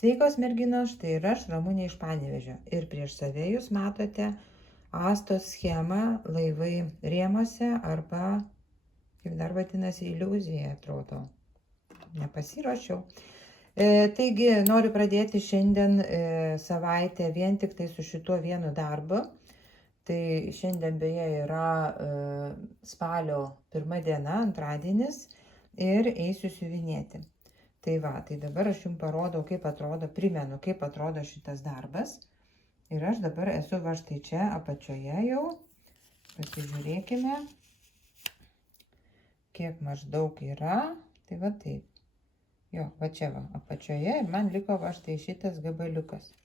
Sveikos merginos, štai ir aš, Ramunė iš Panevėžio. Ir prieš save jūs matote Astos schemą laivai rėmuose arba, kaip dar vadinasi, iliuzija, atrodo. Nepasiruošiau. Taigi, noriu pradėti šiandien savaitę vien tik tai su šituo vienu darbu. Tai šiandien beje yra spalio 1 diena, antradienis, ir eisiu siuvinėti. Tai va, tai dabar aš jums parodau, kaip atrodo, primenu, kaip atrodo šitas darbas. Ir aš dabar esu va štai čia apačioje jau. Pasižiūrėkime, kiek maždaug yra. Tai va taip. Jo, va čia va, apačioje ir man liko va štai šitas gabaliukas.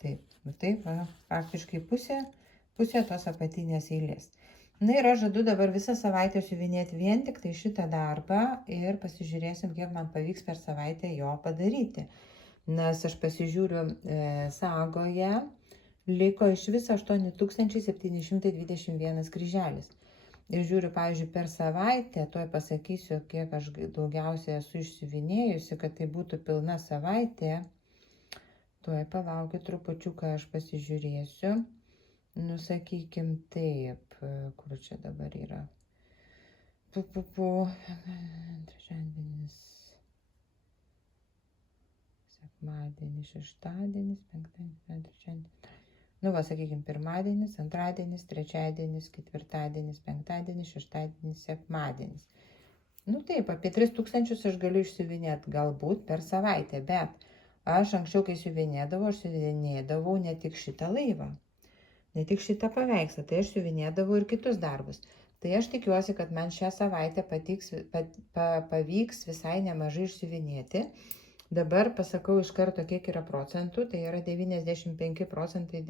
Taip, taip, va, faktiškai pusė tos apatinės eilės. Na ir aš žadu dabar visą savaitę siuvinėti vien tik tai šitą darbą ir pasižiūrėsim, kiek man pavyks per savaitę jo padaryti. Nes aš pasižiūriu, sagoje liko iš viso 8721 kryželis. Ir žiūriu, pavyzdžiui, per savaitę, tuoj pasakysiu, kiek aš daugiausiai esu išsiuvinėjusi, kad tai būtų pilna savaitė. Tuoj palaukit trupučiuką, aš pasižiūrėsiu. Nu, sakykim taip, kur čia dabar yra. Trečiadienis, sekmadienis, šeštadienis, penktadienis, trečiadienis. Nu, va, sakykim, pirmadienis, antradienis, trečiadienis, ketvirtadienis, penktadienis, šeštadienis, sekmadienis. Nu, taip, apie 3000 aš galiu išsiuvinėti galbūt per savaitę, bet aš anksčiau, kai siuvinėdavau, aš siuvinėdavau ne tik šitą laivą. Ne tik šitą paveikslą, tai aš siuvinėdavau ir kitus darbus. Tai aš tikiuosi, kad man šią savaitę pavyks visai nemažai išsiuvinėti. Dabar pasakau iš karto, kiek yra procentų, tai yra 95 procentai,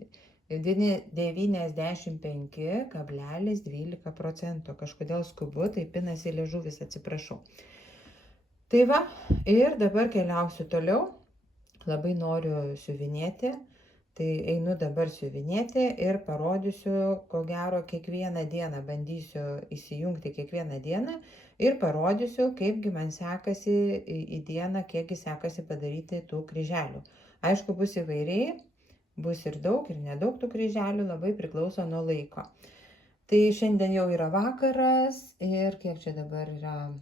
95,12 procento. Kažkodėl skubu, tai pinasi liežuvis, atsiprašau. Tai va, ir dabar keliausiu toliau. Labai noriu siuvinėti. Tai einu dabar siuvinėti ir parodysiu, ko gero, kiekvieną dieną, bandysiu įsijungti kiekvieną dieną ir parodysiu, kaipgi man sekasi į dieną, kiekgi sekasi padaryti tų kryželių. Aišku, bus įvairiai, bus ir daug, ir nedaug tų kryželių, labai priklauso nuo laiko. Tai šiandien jau yra vakaras ir kiek čia dabar yra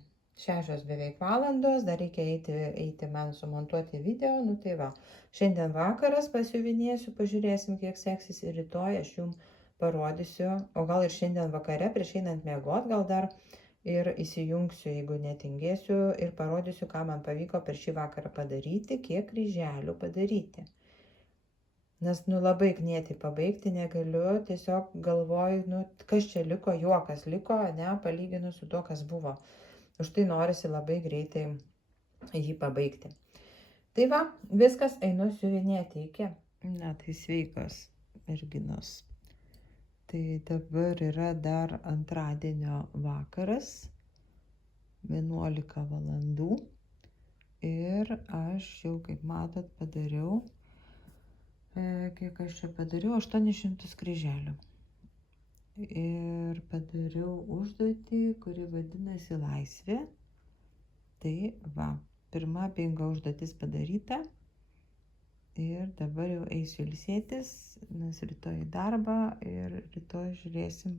6 beveik valandos, dar reikia eiti man sumontuoti video, nu tai va. Šiandien vakaras pasiuvinėsiu, pažiūrėsim, kiek seksis ir rytoj aš jums parodysiu, o gal ir šiandien vakare, prieš einant miegot, gal dar ir įsijungsiu, jeigu netingėsiu, ir parodysiu, ką man pavyko per šį vakarą padaryti, kiek kryželių padaryti. Nes, nu, labai knieti pabaigti negaliu, tiesiog galvoju, nu, kas čia liko, juokas liko, ne, palyginus su to, kas buvo. Už tai norisi labai greitai jį pabaigti. Tai va, viskas, einu siuvinėti iki. Na, tai sveikos merginos. Tai dabar yra dar antradienio vakaras, 11 valandų. Ir aš jau, kaip matot, padariau, kiek aš čia padariau, 800 kryželių. Ir padariau užduotį, kuri vadinasi laisvė. Tai va, pirma pinga užduotis padaryta. Ir dabar jau eisiu ilsėtis, nes rytoj į darbą ir rytoj žiūrėsim,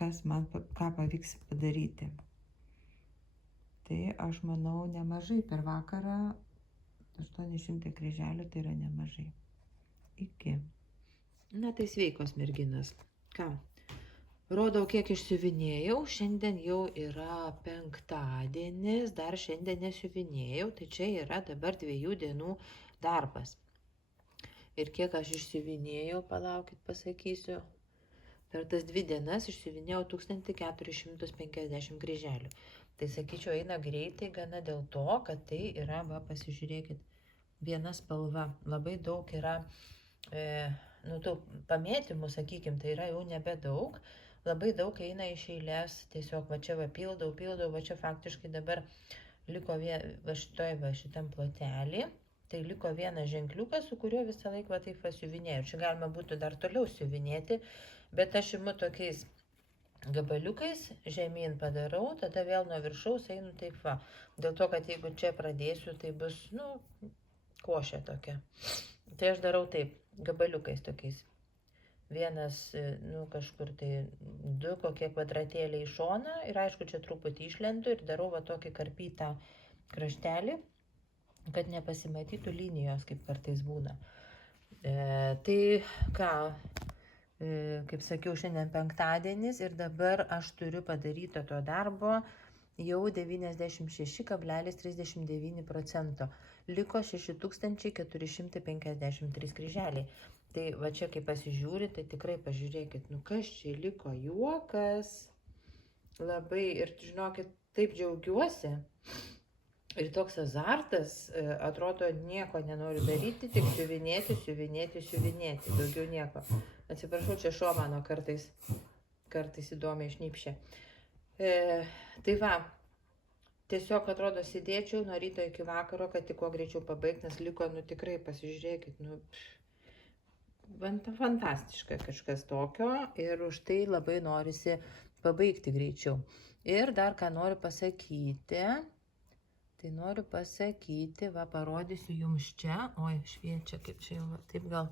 ką pavyks padaryti. Tai aš manau nemažai per vakarą, 800 kryželių tai yra nemažai. Iki. Na tai sveikos merginos. Ką? Rodau, kiek išsiuvinėjau. Šiandien jau yra penktadienis, dar šiandien nesiuvinėjau, tai čia yra dabar 2 dienų darbas. Ir kiek aš išsiuvinėjau, palaukit, pasakysiu. Per tas 2 dienas išsiuvinėjau 1450 kryželių. Tai sakyčiau, eina greitai gana dėl to, kad tai yra, va, pasižiūrėkit, viena spalva. Labai daug yra, tų pamėtymų, sakykim, tai yra jau nebedaug. Labai daug eina iš eilės, tiesiog va čia va pildau, va čia faktiškai dabar liko šitam plotelį. Tai liko vienas ženkliukas, su kuriuo visą laiką va taip siuvinėjau. Čia galima būtų dar toliau siuvinėti, bet aš imu tokiais gabaliukais žemyn padarau, tada vėl nuo viršaus einu taip va. Dėl to, kad jeigu čia pradėsiu, tai bus, košė tokia. Tai aš darau taip, gabaliukais tokiais. Vienas, kažkur tai 2 kokie kvadratėliai į šoną ir aišku, čia truputį išlendu ir darau va tokį karpytą kraštelį, kad nepasimatytų linijos, kaip kartais būna. Tai ką, kaip sakiau, šiandien penktadienis ir dabar aš turiu padaryto to darbo jau 96,39%. Liko 6453 kryželiai. Tai va čia, kai pasižiūri, tai tikrai pažiūrėkit, kas čia liko, juokas. Labai, ir žinokit, taip džiaugiuosi. Ir toks azartas, atrodo, nieko nenoriu daryti, tik siuvinėti, daugiau nieko. Atsiprašau, čia šuo mano kartais įdomiai šnypšia. Tai va, tiesiog atrodo sėdėčiau nuo ryto iki vakaro, kad tik kuo greičiau pabaigti, nes liko, tikrai pasižiūrėkit, fantastiška kažkas tokio ir už tai labai norisi pabaigti greičiau. Ir dar ką noriu pasakyti, parodysiu jums čia, oi, šviečia, kaip čia jau, taip gal,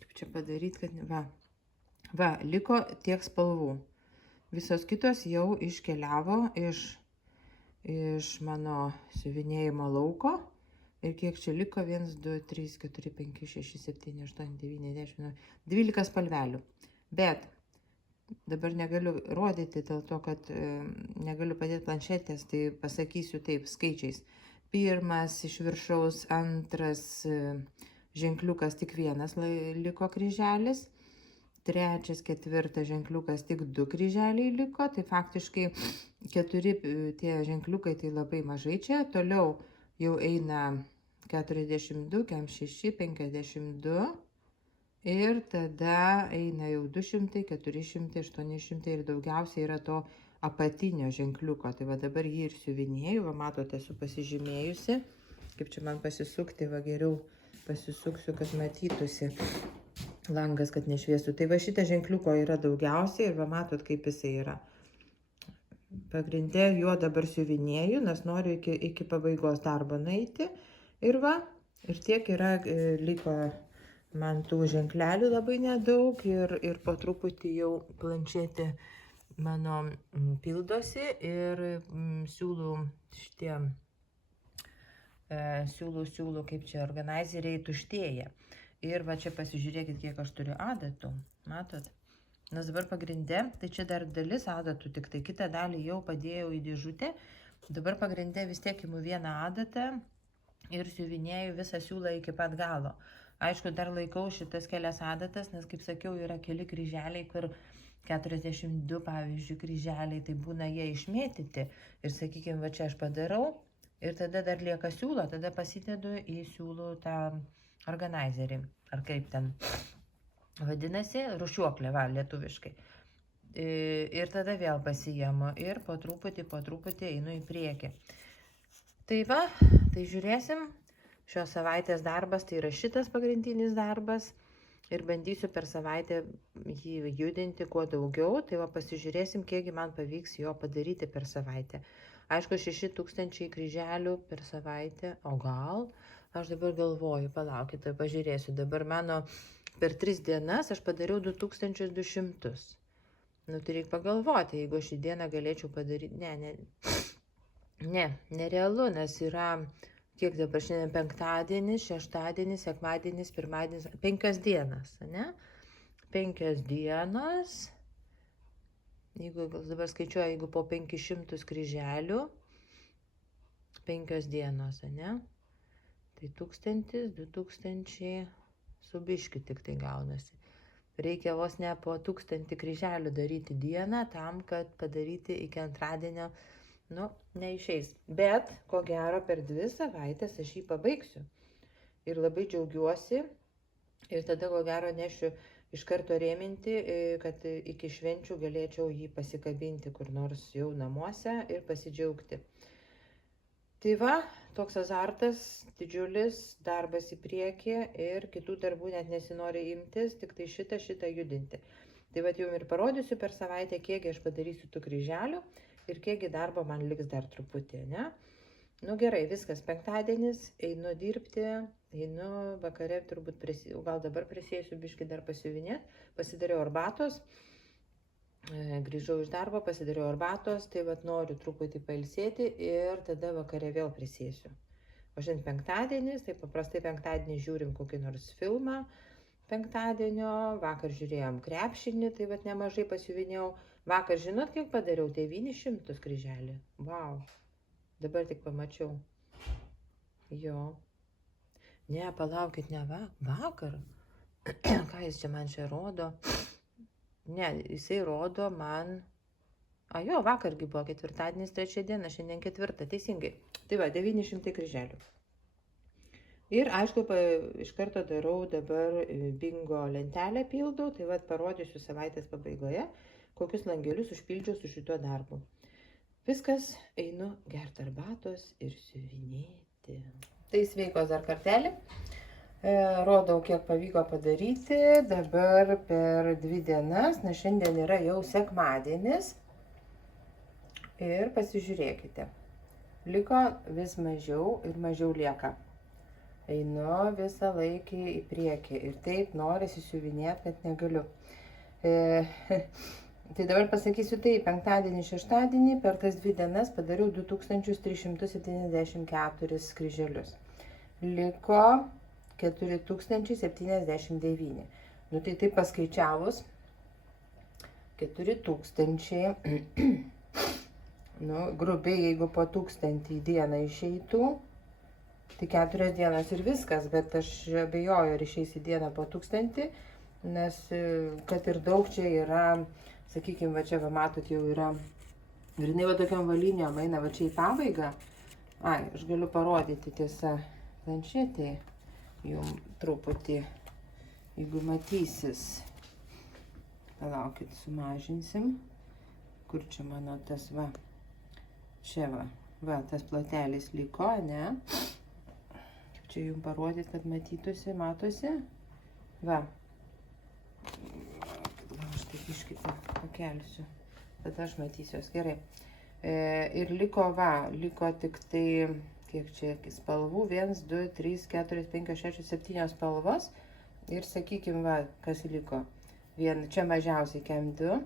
kaip čia padaryti, kad, va, liko tiek spalvų. Visos kitos jau iškeliavo iš mano siuvinėjimo lauko. Ir kiek čia liko? 1, 2, 3, 4, 5, 6, 7, 8, 9, 10, 12 spalvelių. Bet dabar negaliu rodyti dėl to, kad negaliu padėti planšetės, tai pasakysiu taip skaičiais. Pirmas iš viršaus, antras ženkliukas tik vienas liko kryželis. Trečias, ketvirtas ženkliukas tik 2 kryželiai liko. Tai faktiškai 4 tie ženkliukai tai labai mažai čia. Toliau jau eina 42, 6, 52 ir tada eina jau 200, 400, 800 ir daugiausiai yra to apatinio ženkliuko. Tai va dabar jį ir siuvinėjau, va matote, esu pasižymėjusi. Kaip čia man pasisukti, va geriau pasisuksiu, kad matytųsi langas, kad nešviestų. Tai va šitą ženkliuko yra daugiausiai ir va matot, kaip jisai yra. Pagrinde juo dabar siuvinėju, nes noriu iki pabaigos darbo nueiti. Ir va, ir tiek yra, liko man tų ženklelių labai nedaug ir po truputį jau planšetė mano pildosi ir siūlų, kaip čia, organizeriai tuštėja. Ir va čia pasižiūrėkit, kiek aš turiu adatų, matot? Nes dabar pagrinde, tai čia dar dalis adatų, tik tai kitą dalį jau padėjau į dėžutę. Dabar pagrinde vis tiek imu vieną adatą ir siuvinėju visą siūlą iki pat galo. Aišku, dar laikau šitas kelias adatas, nes, kaip sakiau, yra keli kryželiai, kur 42, pavyzdžiui, kryželiai, tai būna jie išmėtyti. Ir, sakykime, va čia aš padarau ir tada dar lieka siūlo, tada pasidedu į siūlų tą organizerį, ar kaip ten vadinasi, rušiuoklė, va, lietuviškai. Ir tada vėl pasiimu ir po truputį einu į priekį. Tai va, tai žiūrėsim, šios savaitės darbas, tai yra šitas pagrindinis darbas ir bandysiu per savaitę jį judinti kuo daugiau, tai va pasižiūrėsim, kiekgi man pavyks jo padaryti per savaitę. Aišku, 6000 kryželių per savaitę, o gal, aš dabar galvoju, palaukit, tai pažiūrėsiu, dabar mano per 3 dienas aš padariau 2200. Tai reikia pagalvoti, jeigu aš į dieną galėčiau padaryti, nerealu, nes yra, kiek dabar šiandien penktadienis, šeštadienis, sekmadienis, pirmadienis, 5 dienas, ne? 5 dienas, jeigu dabar skaičiuoju, jeigu po 500 kryželių, 5 dienos, ne? Tai 1000, 2000, su biškiu tik tai gaunasi. Reikia vos ne po 1000 kryželių daryti dieną tam, kad padaryti iki antradienio, neišeis. Bet, ko gero, per 2 savaitės aš jį pabaigsiu. Ir labai džiaugiuosi. Ir tada, ko gero, nešiu iš karto rėminti, kad iki švenčių galėčiau jį pasikabinti kur nors jau namuose ir pasidžiaugti. Tai va, toks azartas, didžiulis darbas į priekį ir kitų darbų net nesinori imtis, tik tai šitą judinti. Tai vat jums ir parodysiu per savaitę, kiek aš padarysiu tų kryželių ir kiek darbo man liks dar truputį, ne? Nu gerai, viskas, penktadienis, einu dirbti, einu vakare, turbūt gal dabar prisėsiu biškį dar pasiuvinėt, pasidariau arbatos, grįžau iš darbo, pasidariau arbatos, tai vat noriu truputį pailsėti ir tada vakare vėl prisėsiu. O šiandien penktadienis, tai paprastai penktadienį žiūrim kokį nors filmą penktadienio, vakar žiūrėjom krepšinį, tai vat nemažai pasiuvinėjau. Vakar žinot, kiek padariau? 900 kryželį. Vau. Dabar tik pamačiau. Jo. Ne, palaukit, ne vakar. Ką jis čia man čia rodo? Ne, jisai rodo man... Jo, vakargi buvo ketvirtadienis, 3 diena, šiandien 4, teisingai. Tai va, 900 kryželių. Ir aišku, iš karto darau dabar bingo lentelę pildau, tai va, parodysiu savaitės pabaigoje, kokius langelius užpildžiau su šituo darbu. Viskas, einu gerti arbatos ir siuvinėti. Tai sveikos dar kartelį. Rodau, kiek pavyko padaryti. Dabar per 2 dienas, nes šiandien yra jau sekmadienis. Ir pasižiūrėkite. Liko vis mažiau ir mažiau lieka. Einu visą laikį į priekį. Ir taip norisi siuvinėti, kad negaliu. Tai dabar pasakysiu tai, penktadienį, šeštadienį per tas 2 dienas padariau 2374 kryželius. Liko 4079. Nu tai taip paskaičiavus, 4000, nu grubiai jeigu po 1000 į dieną išeitų, tai 4 dienas ir viskas, bet aš abejoju, ar išeis į dieną po 1000, nes kad ir daug čia yra. Sakykime, va čia, va matot, jau yra, grinai va tokiam valinėm eina va čia į pabaigą. Aš galiu parodyti tiesa planšetį, jums truputį, jeigu matysis. Palaukit, sumažinsim. Kur čia mano tas, va, čia va, tas platelis liko, ne? Kaip čia jums parodyti, kad matytųsi, matosi? Va. Aš taip iškitą pakelsiu, bet aš matysiuos gerai. Ir liko, liko tik tai, kiek čia spalvų, 1, 2, 3, 4, 5, 6, 7 spalvos. Ir sakykime, kas liko. Čia mažiausiai kem 2,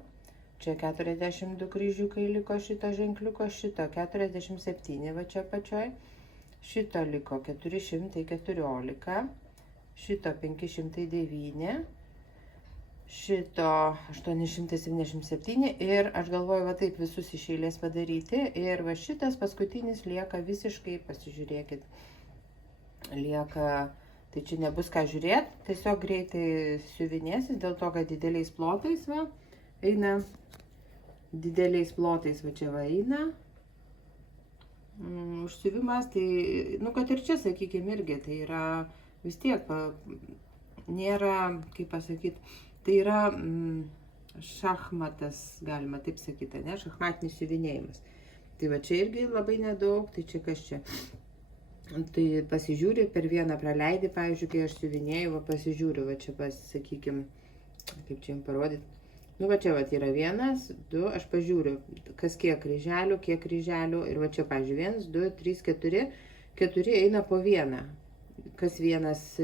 čia 42 kryžiukai liko šito ženkliuko, šito 47 va čia pačioj, šito liko 414, šito 509, šito 877 ir aš galvoju va taip visus iš eilės padaryti ir va šitas paskutinis lieka visiškai, pasižiūrėkit, lieka, tai čia nebus ką žiūrėti, tiesiog greitai siuvinėsis dėl to, kad dideliais plotais va eina, dideliais plotais va čia va eina užsiuvimas, tai nu kad ir čia sakykime irgi, tai yra vis tiek, nėra, kaip pasakyti, tai yra šachmatas, galima taip sakyti, ne, šachmatinis siuvinėjimas. Tai va čia irgi labai nedaug, tai čia kas čia. Tai pasižiūri, per vieną praleidį, pavyzdžiui, kai aš siuvinėjau, va pasižiūriu, va čia pasakykime, kaip čia jums parodyti. Nu va čia va yra 1, 2, aš pažiūriu, kas kiek kryželių, ir va čia, pavyzdžiui, 1, 2, 3, 4 eina po vieną. Kas vienas...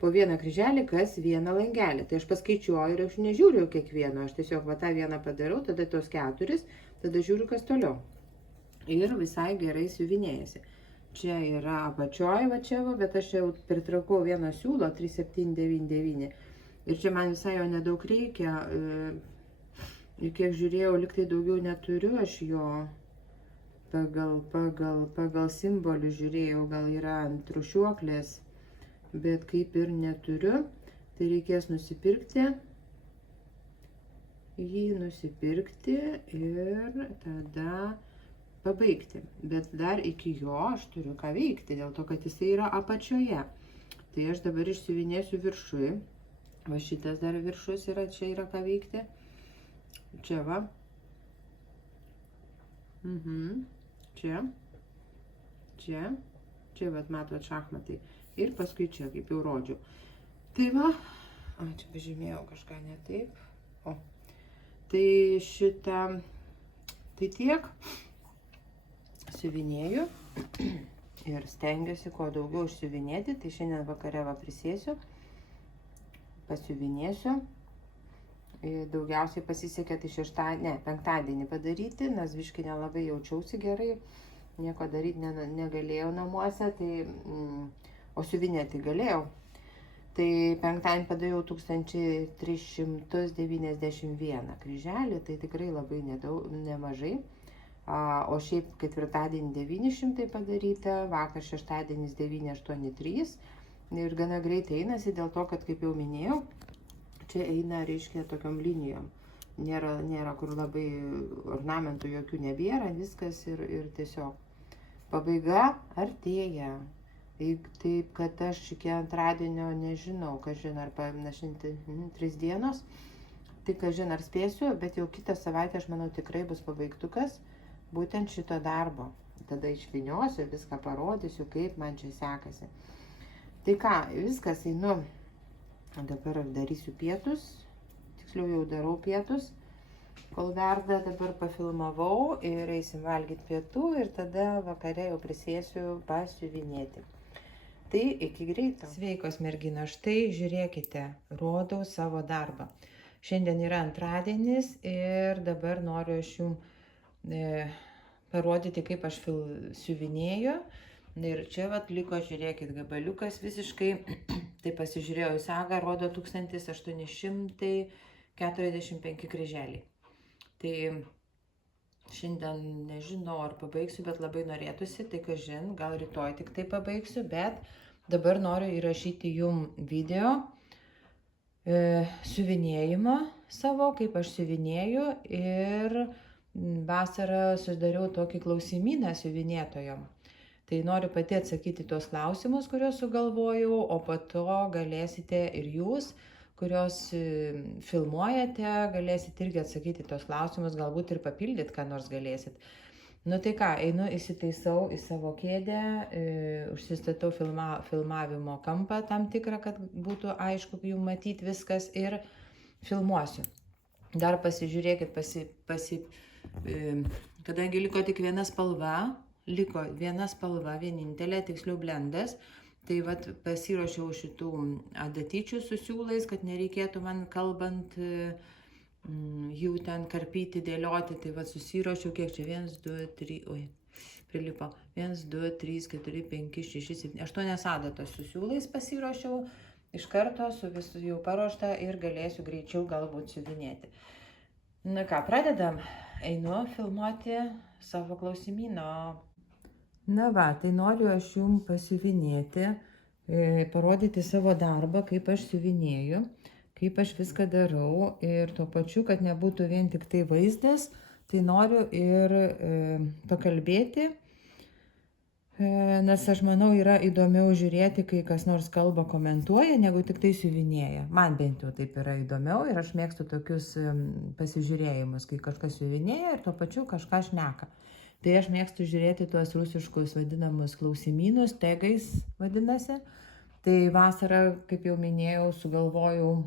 po vieną kryželį, kas vieną langelį. Tai aš paskaičiuoju ir aš nežiūriu kiekvieno, aš tiesiog va tą vieną padarau, tada tos 4, tada žiūriu, kas toliau. Ir visai gerai siuvinėjasi. Čia yra apačioj, va čia va, bet aš jau pritraukau vieną siūlo, 3799. Ir čia man visai jo nedaug reikia. Ir kiek žiūrėjau, liktai daugiau neturiu aš jo. Pagal simbolių žiūrėjau, gal yra ant rušiuoklės. Bet kaip ir neturiu, tai reikės nusipirkti, jį nusipirkti ir tada pabaigti. Bet dar iki jo aš turiu ką veikti, dėl to, kad jisai yra apačioje. Tai aš dabar išsiuvinėsiu viršui. Va šitas dar viršus yra, čia yra ką veikti. Čia va. Čia vat matot šachmatai. Ir paskui čia, kaip jau rodžiau. Tai va, čia pažymėjau kažką ne taip. O. Tai šitą, tai tiek siuvinėju ir stengiuosi kuo daugiau išsiuvinėti. Tai šiandien vakare va prisėsiu, pasiuvinėsiu. Daugiausiai pasisekė tai penktadienį padaryti, nes biškai nelabai jaučiausi gerai, nieko daryti negalėjau namuose, tai, o siuvinėti galėjau. Tai penktadienį padariau 1391 kryželį, tai tikrai labai nemažai. O šiaip ketvirtadienį 900 padaryta, vakar šeštadienis 983 ir gana greitai einasi dėl to, kad, kaip jau minėjau, čia eina, reiškia, tokiom linijom. Nėra kur labai ornamentų jokių nebėra, viskas ir tiesiog pabaiga artėja. Taip, kad aš iki antradienio nežinau, kažin ar panašinti 3 dienos, tai kažin ar spėsiu, bet jau kitą savaitę, aš manau, tikrai bus pabaigtukas būtent šito darbo. Tada išvyniosiu, viską parodysiu, kaip man čia sekasi. Tai ką, viskas, einu. Dabar darysiu pietus, tiksliau jau darau pietus, kol verda, dabar pafilmavau ir eisim valgyti pietų ir tada vakare jau prisėsiu pasiuvinėti. Tai iki greito. Sveikos merginos, štai žiūrėkite, rodau savo darbą. Šiandien yra antradienis ir dabar noriu aš jums parodyti, kaip aš siuvinėju. Ir čia vat liko, žiūrėkit, gabaliukas visiškai, tai pasižiūrėjau į sagą, rodo 1845 kryželiai. Tai šiandien nežinau, ar pabaigsiu, bet labai norėtųsi, tai kažin, gal rytoj tik tai pabaigsiu, bet dabar noriu įrašyti jum video siuvinėjimo savo, kaip aš siuvinėju, ir vasarą susidariau tokį klausimyną siuvinėtojom. Tai noriu pati atsakyti tuos klausimus, kuriuos sugalvojau, o po to galėsite ir jūs, kurios filmuojate, galėsite irgi atsakyti tuos klausimus, galbūt ir papildyti, ką nors galėsit. Nu tai ką, einu, įsitaisau į savo kėdę, užsistatau filmavimo kampą tam tikrą, kad būtų aišku, jums matyti viskas, ir filmuosiu. Dar pasižiūrėkit, kadangi liko tik viena spalva, vienintelė, tiksliau blendas, tai vat pasiruošiau šitų adatyčių su siūlais, kad nereikėtų man kalbant jų ten karpyti, dėlioti, tai vat susiruošiau, kiek čia, 1, 2, 3, oi, prilipo, 1, 2, 3, 4, 5, 6, 7, 8 adatos su siūlais pasiruošiau, iš karto su visu jau paruošta ir galėsiu greičiau galbūt siuvinėti. Na ką, pradedam, einu filmuoti savo klausimyną. Na va, tai noriu aš jums pasiuvinėti, parodyti savo darbą, kaip aš siuvinėju, kaip aš viską darau, ir tuo pačiu, kad nebūtų vien tik tai vaizdas, tai noriu ir pakalbėti, nes aš manau, yra įdomiau žiūrėti, kai kas nors kalba, komentuoja, negu tik tai siuvinėja. Man bent jau taip yra įdomiau ir aš mėgstu tokius pasižiūrėjimus, kai kažkas siuvinėja ir tuo pačiu kažką šneka. Tai aš mėgstu žiūrėti tuos rusiškus vadinamus klausimynus, tegais vadinasi. Tai vasarą, kaip jau minėjau, sugalvojau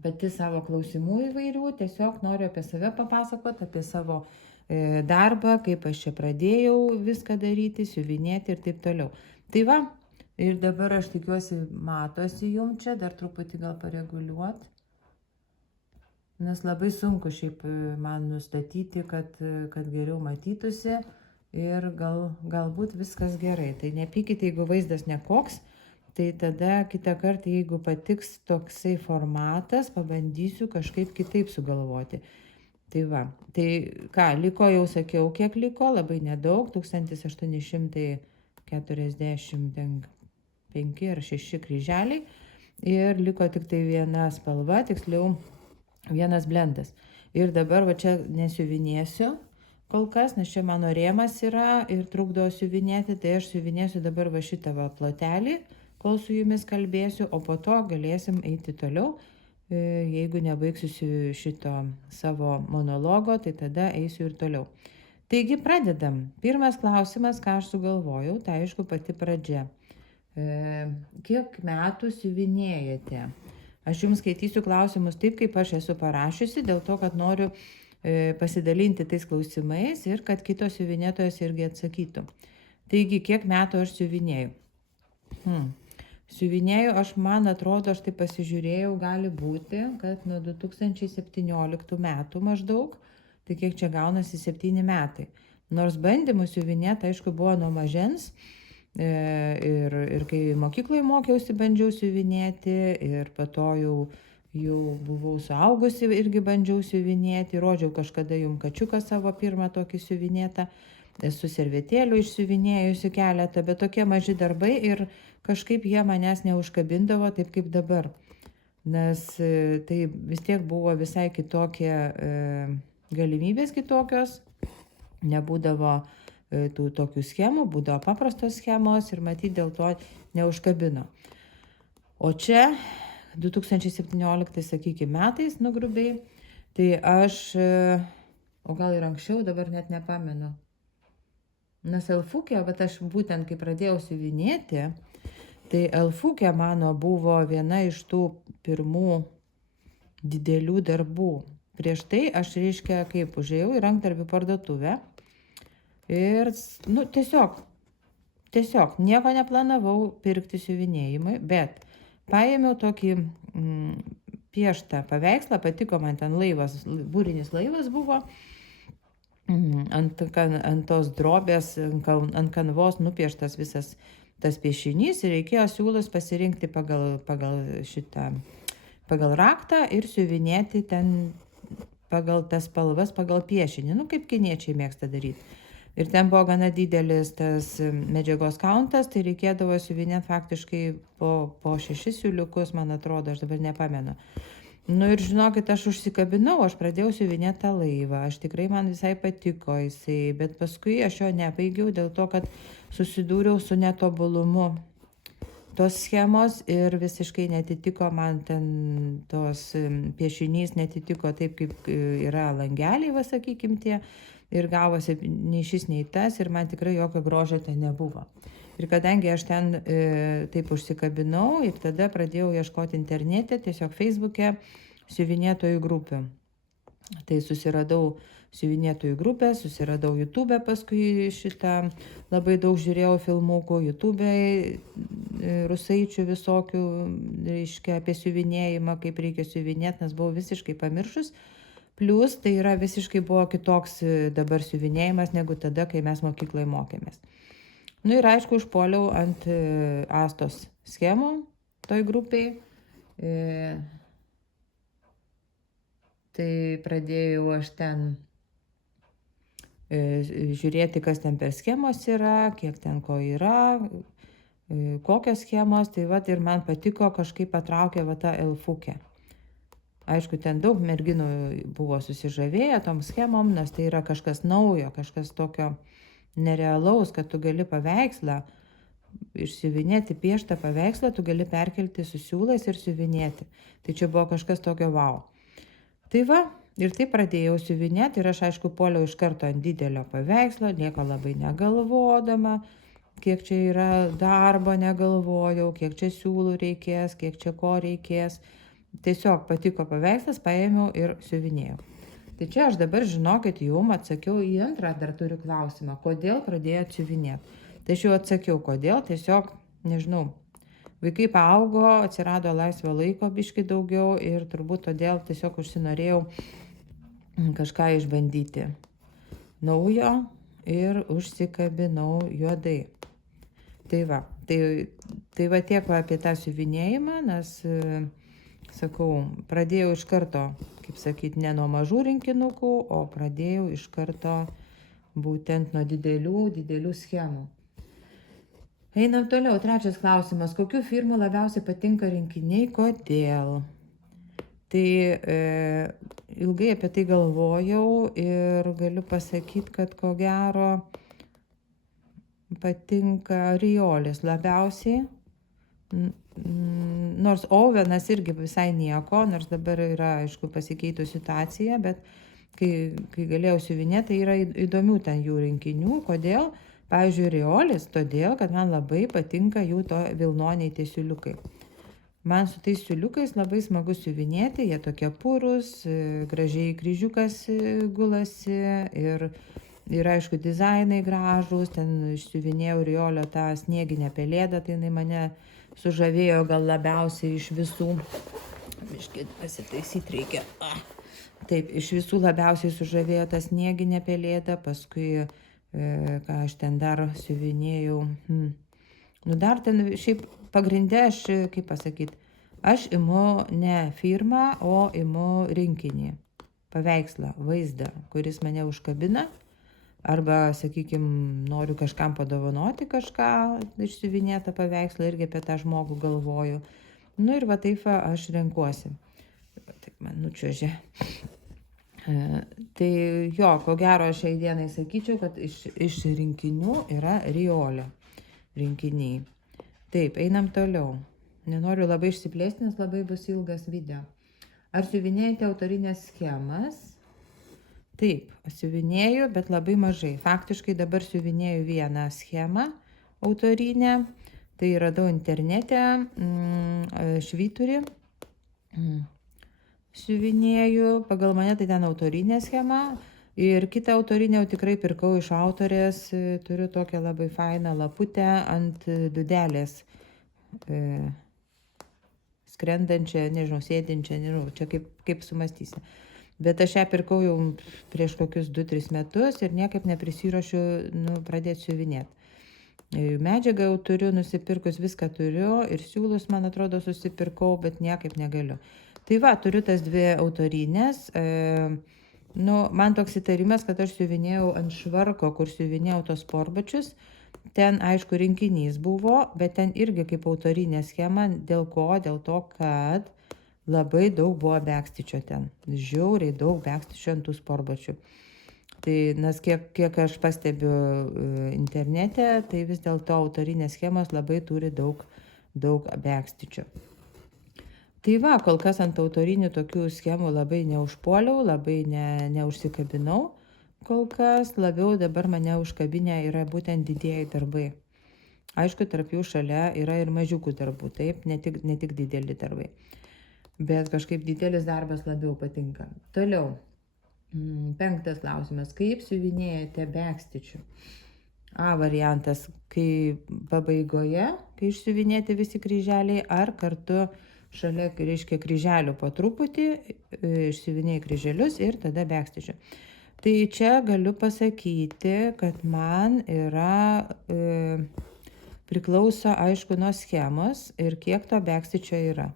pati savo klausimų įvairių, tiesiog noriu apie save papasakoti, apie savo darbą, kaip aš čia pradėjau viską daryti, siuvinėti ir taip toliau. Tai va, ir dabar aš tikiuosi matosi jums čia, dar truputį gal pareguliuoti. Nes labai sunku šiaip man nustatyti, kad geriau matytųsi, ir galbūt viskas gerai. Tai nepykite, jeigu vaizdas nekoks, tai tada kitą kartą, jeigu patiks toksai formatas, pabandysiu kažkaip kitaip sugalvoti. Tai va, tai ką, liko, jau sakiau, kiek liko, labai nedaug, 1845 ar 6 kryželiai, ir liko tik tai viena spalva, tiksliau vienas blendas. Ir dabar va čia nesiuvinėsiu kol kas, nes čia mano rėmas yra ir trukdo siuvinėti, tai aš siuvinėsiu dabar va šitą va plotelį, kol su jumis kalbėsiu, o po to galėsim eiti toliau. Jeigu nebaigsiu šito savo monologo, tai tada eisiu ir toliau. Taigi pradedam. Pirmas klausimas, ką aš sugalvojau, tai aišku pati pradžia. Kiek metų siuvinėjate? Aš jums skaitysiu klausimus taip, kaip aš esu parašiusi, dėl to, kad noriu pasidalinti tais klausimais ir kad kitos siuvinėtojos irgi atsakytų. Taigi, kiek metų aš siuvinėjau? Siuvinėjau, man atrodo, aš tai pasižiūrėjau, gali būti, kad nuo 2017 metų maždaug, tai kiek čia gaunasi 7 metai. Nors bandymų siuvinėti, aišku, buvo nuo mažens, ir kai mokykloje mokiausi, bandžiau siuvinėti, ir po to jau buvau suaugusi, irgi bandžiau siuvinėti, rodžiau kažkada jums kačiuką savo pirmą tokį siuvinėtą, esu servetėlių išsiuvinėjusi keletą, bet tokie maži darbai ir kažkaip jie manęs neužkabindavo taip kaip dabar, nes tai vis tiek buvo visai kitokie galimybės kitokios, nebūdavo tų tokių schemų, būdavo paprastos schemos ir matyt dėl to neužkabino. O čia 2017, sakykime, metais, grubiai, tai aš, o gal ir anksčiau, dabar net nepamenu, nes Elfukė, bet aš būtent kai pradėjau siuvinėti, tai Elfukė mano buvo viena iš tų pirmų didelių darbų. Prieš tai aš, reiškia, kaip užėjau į rankdarbių parduotuvę ir, tiesiog nieko neplanavau pirkti siuvinėjimui, bet paėmiau tokį pieštą paveikslą, patiko man ten laivas, būrinis laivas buvo, ant tos drobės, ant kanvos nupieštas visas tas piešinys ir reikėjo siūlus pasirinkti pagal raktą ir siuvinėti ten pagal tas spalvas, pagal piešinį, kaip kiniečiai mėgsta daryti. Ir ten buvo gana didelis tas medžiagos kauntas, tai reikėdavo siuvinėti faktiškai po 6 siūliukus, man atrodo, aš dabar nepamenu. Ir žinokit, aš užsikabinau, aš pradėjau siuvinėti tą laivą, tikrai man visai patiko jisai, bet paskui aš jo nebaigiau dėl to, kad susidūriau su netobulumu tos schemos ir visiškai netitiko man ten tos piešinys, netitiko taip, kaip yra langeliai, sakykim, tie, ir gavosi nei šis, nei tas, ir man tikrai jokio grožio ten nebuvo. Ir kadangi aš ten taip užsikabinau ir tada pradėjau ieškoti internete, tiesiog Facebook'e siuvinėtojų grupių. Tai susiradau siuvinėtojų grupę, susiradau YouTube'e paskui šitą, labai daug žiūrėjau filmukų YouTube'e, rusaičių visokių, reiškia, apie siuvinėjimą, kaip reikia siuvinėti, nes buvau visiškai pamiršus. Plius tai yra visiškai buvo kitoks dabar siuvinėjimas negu tada, kai mes mokykloje mokėmės. Ir aišku, užpuoliau ant Astos schemų toj grupiai. Tai pradėjau aš ten žiūrėti, kas ten per schemos yra, kiek ten ko yra, kokios schemos. Tai ir man patiko, kažkaip patraukė ta Elfukė. Aišku, ten daug merginų buvo susižavėję tom schemom, nes tai yra kažkas naujo, kažkas tokio nerealaus, kad tu gali paveikslą išsiuvinėti, pieštą paveikslą, tu gali perkelti su siūlais ir siuvinėti. Tai čia buvo kažkas tokio wow. Tai ir tai pradėjau siuvinėti ir aš, aišku, puoliau iš karto ant didelio paveikslo, nieko labai negalvodama, kiek čia yra darbo negalvojau, kiek čia siūlų reikės, kiek čia ko reikės. Tiesiog patiko paveikslas, paėmiau ir siuvinėjau. Tai čia aš dabar, žinokit, jums atsakiau į antrą, dar turiu klausimą, kodėl pradėjot siuvinėti. Tai aš jau atsakiau, kodėl, tiesiog, nežinau, vaikai paaugo, atsirado laisvo laiko biški daugiau ir turbūt todėl tiesiog užsinorėjau kažką išbandyti naujo ir užsikabinau juodai. Tai tiek apie tą siuvinėjimą, nes, sakau, pradėjau iš karto, kaip sakyti, ne nuo mažų rinkinukų, o pradėjau iš karto būtent nuo didelių schemų. Einam toliau, trečias klausimas. Kokių firmų labiausiai patinka rinkiniai, kodėl? Tai ilgai apie tai galvojau ir galiu pasakyti, kad ko gero patinka Riolis labiausiai. Nors Ovenas irgi visai nieko, nors dabar yra, aišku, pasikeitų situacija, bet kai galėjau siuvinėti, tai yra įdomių ten jų rinkinių. Kodėl? Pavyzdžiui, Riolis, todėl, kad man labai patinka jų to vilnoniai tiesiuliukai. Man su tais siūliukais labai smagu siuvinėti, jie tokie purus, gražiai kryžiukas gulasi ir aišku dizainai gražūs, ten išsiuvinėjau Riolio tą snieginę pelėdą, tai jinai mane sužavėjo gal labiausiai iš visų. Biškį pasitaisyti reikia. Taip, iš visų labiausiai sužavėjo tą snieginę pelėdą, paskui ką aš ten dar siuvinėjau. Nu dar ten šiaip pagrinde aš, kaip pasakyti, aš imu ne firmą, o imu rinkinį, paveikslą, vaizdą, kuris mane užkabina, arba, sakykime, noriu kažkam padovanoti kažką, išsiuvinėtą paveikslą, irgi apie tą žmogų galvoju. Nu ir va taip aš renkuosi. Taip man nučiuožė. Tai jo, ko gero šiai dienai sakyčiau, kad iš rinkinių yra Riolio rinkiniai. Taip, einam toliau. Nenoriu labai išsiplėsti, nes labai bus ilgas video. Ar siuvinėjate autorinės schemas? Taip, siuvinėju, bet labai mažai. Faktiškai dabar siuvinėju vieną schemą autorinę. Tai radau internete švyturį. Siuvinėju, pagal mane tai ten autorinė schema. Ir kitą autorinę jau tikrai pirkau iš autorės, turiu tokią labai fainą laputę ant dudelės, skrendančią, nežinau, sėdinčią, nežinau, čia kaip sumastysi. Bet aš ją pirkau jau prieš kokius 2-3 metus ir niekaip neprisiruošiu pradėti siuvinėti. Medžiagą jau turiu, nusipirkus viską turiu ir siūlus, man atrodo, susipirkau, bet niekaip negaliu. Tai va, turiu tas 2 autorinės. Man toks įtarimas, kad aš siuvinėjau ant švarko, kur siuvinėjau tos sportbačius. Ten, aišku, rinkinys buvo, bet ten irgi kaip autorinė schema. Dėl ko? Dėl to, kad labai daug buvo bekstičio ten. Žiauriai daug bekstičio ant tų sportbačių. Tai, nes kiek aš pastebiu internete, tai vis dėlto autorinės schemos labai turi daug bekstičio. Tai va, kol kas ant autorinių tokių schemų labai neužpuoliau, labai neužsikabinau. Kol kas labiau dabar mane užkabinę yra būtent didieji darbai. Aišku, tarp jų šalia yra ir mažiukų darbų, taip, ne tik dideli darbai. Bet kažkaip didelis darbas labiau patinka. Toliau, 5 klausimas. Kaip siuvinėjate bekstičių? A variantas, kai pabaigoje, kai išsiuvinėti visi kryželiai, ar kartu šalia, reiškia, kryželių po truputį, išsiuvinėjai kryželius ir tada bekstičių. Tai čia galiu pasakyti, kad man yra priklauso, aišku, nuo schemos ir kiek to bekstičio yra.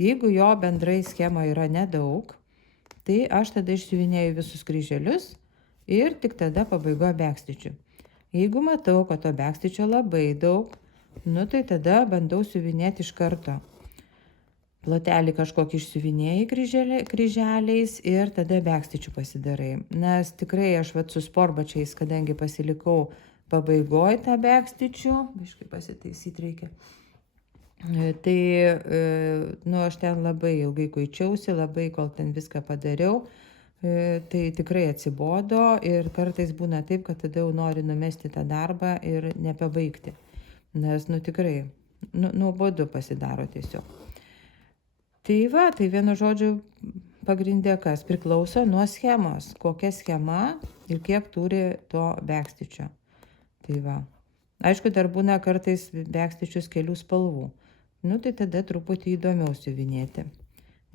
Jeigu jo bendrai schema yra nedaug, tai aš tada išsiuvinėju visus kryželius ir tik tada pabaigoje bekstičių. Jeigu matau, kad to bekstičio labai daug, tai tada bandau siuvinėti iš karto. Plotelį kažkokį išsiuvinėjai kryželiais ir tada bekstičių pasidarai. Nes tikrai aš su sportbačiais, kadangi pasilikau pabaigoje tą bekstičių, biškai pasitaisyti reikia, tai aš ten labai ilgai kuičiausi, labai kol ten viską padariau, tai tikrai atsibodo ir kartais būna taip, kad tada jau nori numesti tą darbą ir nepabaigti. Nes tikrai nuobodu pasidaro tiesiog. Tai va, tai vienu žodžiu pagrindė kas? Priklauso nuo schemos. Kokia schema ir kiek turi to bekstičio. Tai va. Aišku, dar būna kartais bekstičius kelių spalvų. Tai tada truputį įdomiau siuvinėti,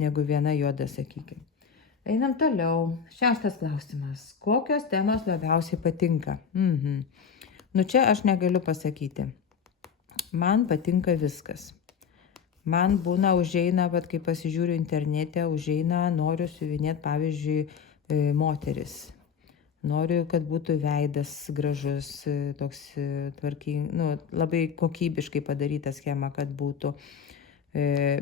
negu viena juoda, sakykime. Einam toliau. 6 klausimas. Kokios temos labiausiai patinka? Čia aš negaliu pasakyti. Man patinka viskas. Man būna užeina, kai pasižiūriu internete, noriu siuvinėti, pavyzdžiui, moteris. Noriu, kad būtų veidas gražus, toks labai kokybiškai padaryta schema, kad būtų.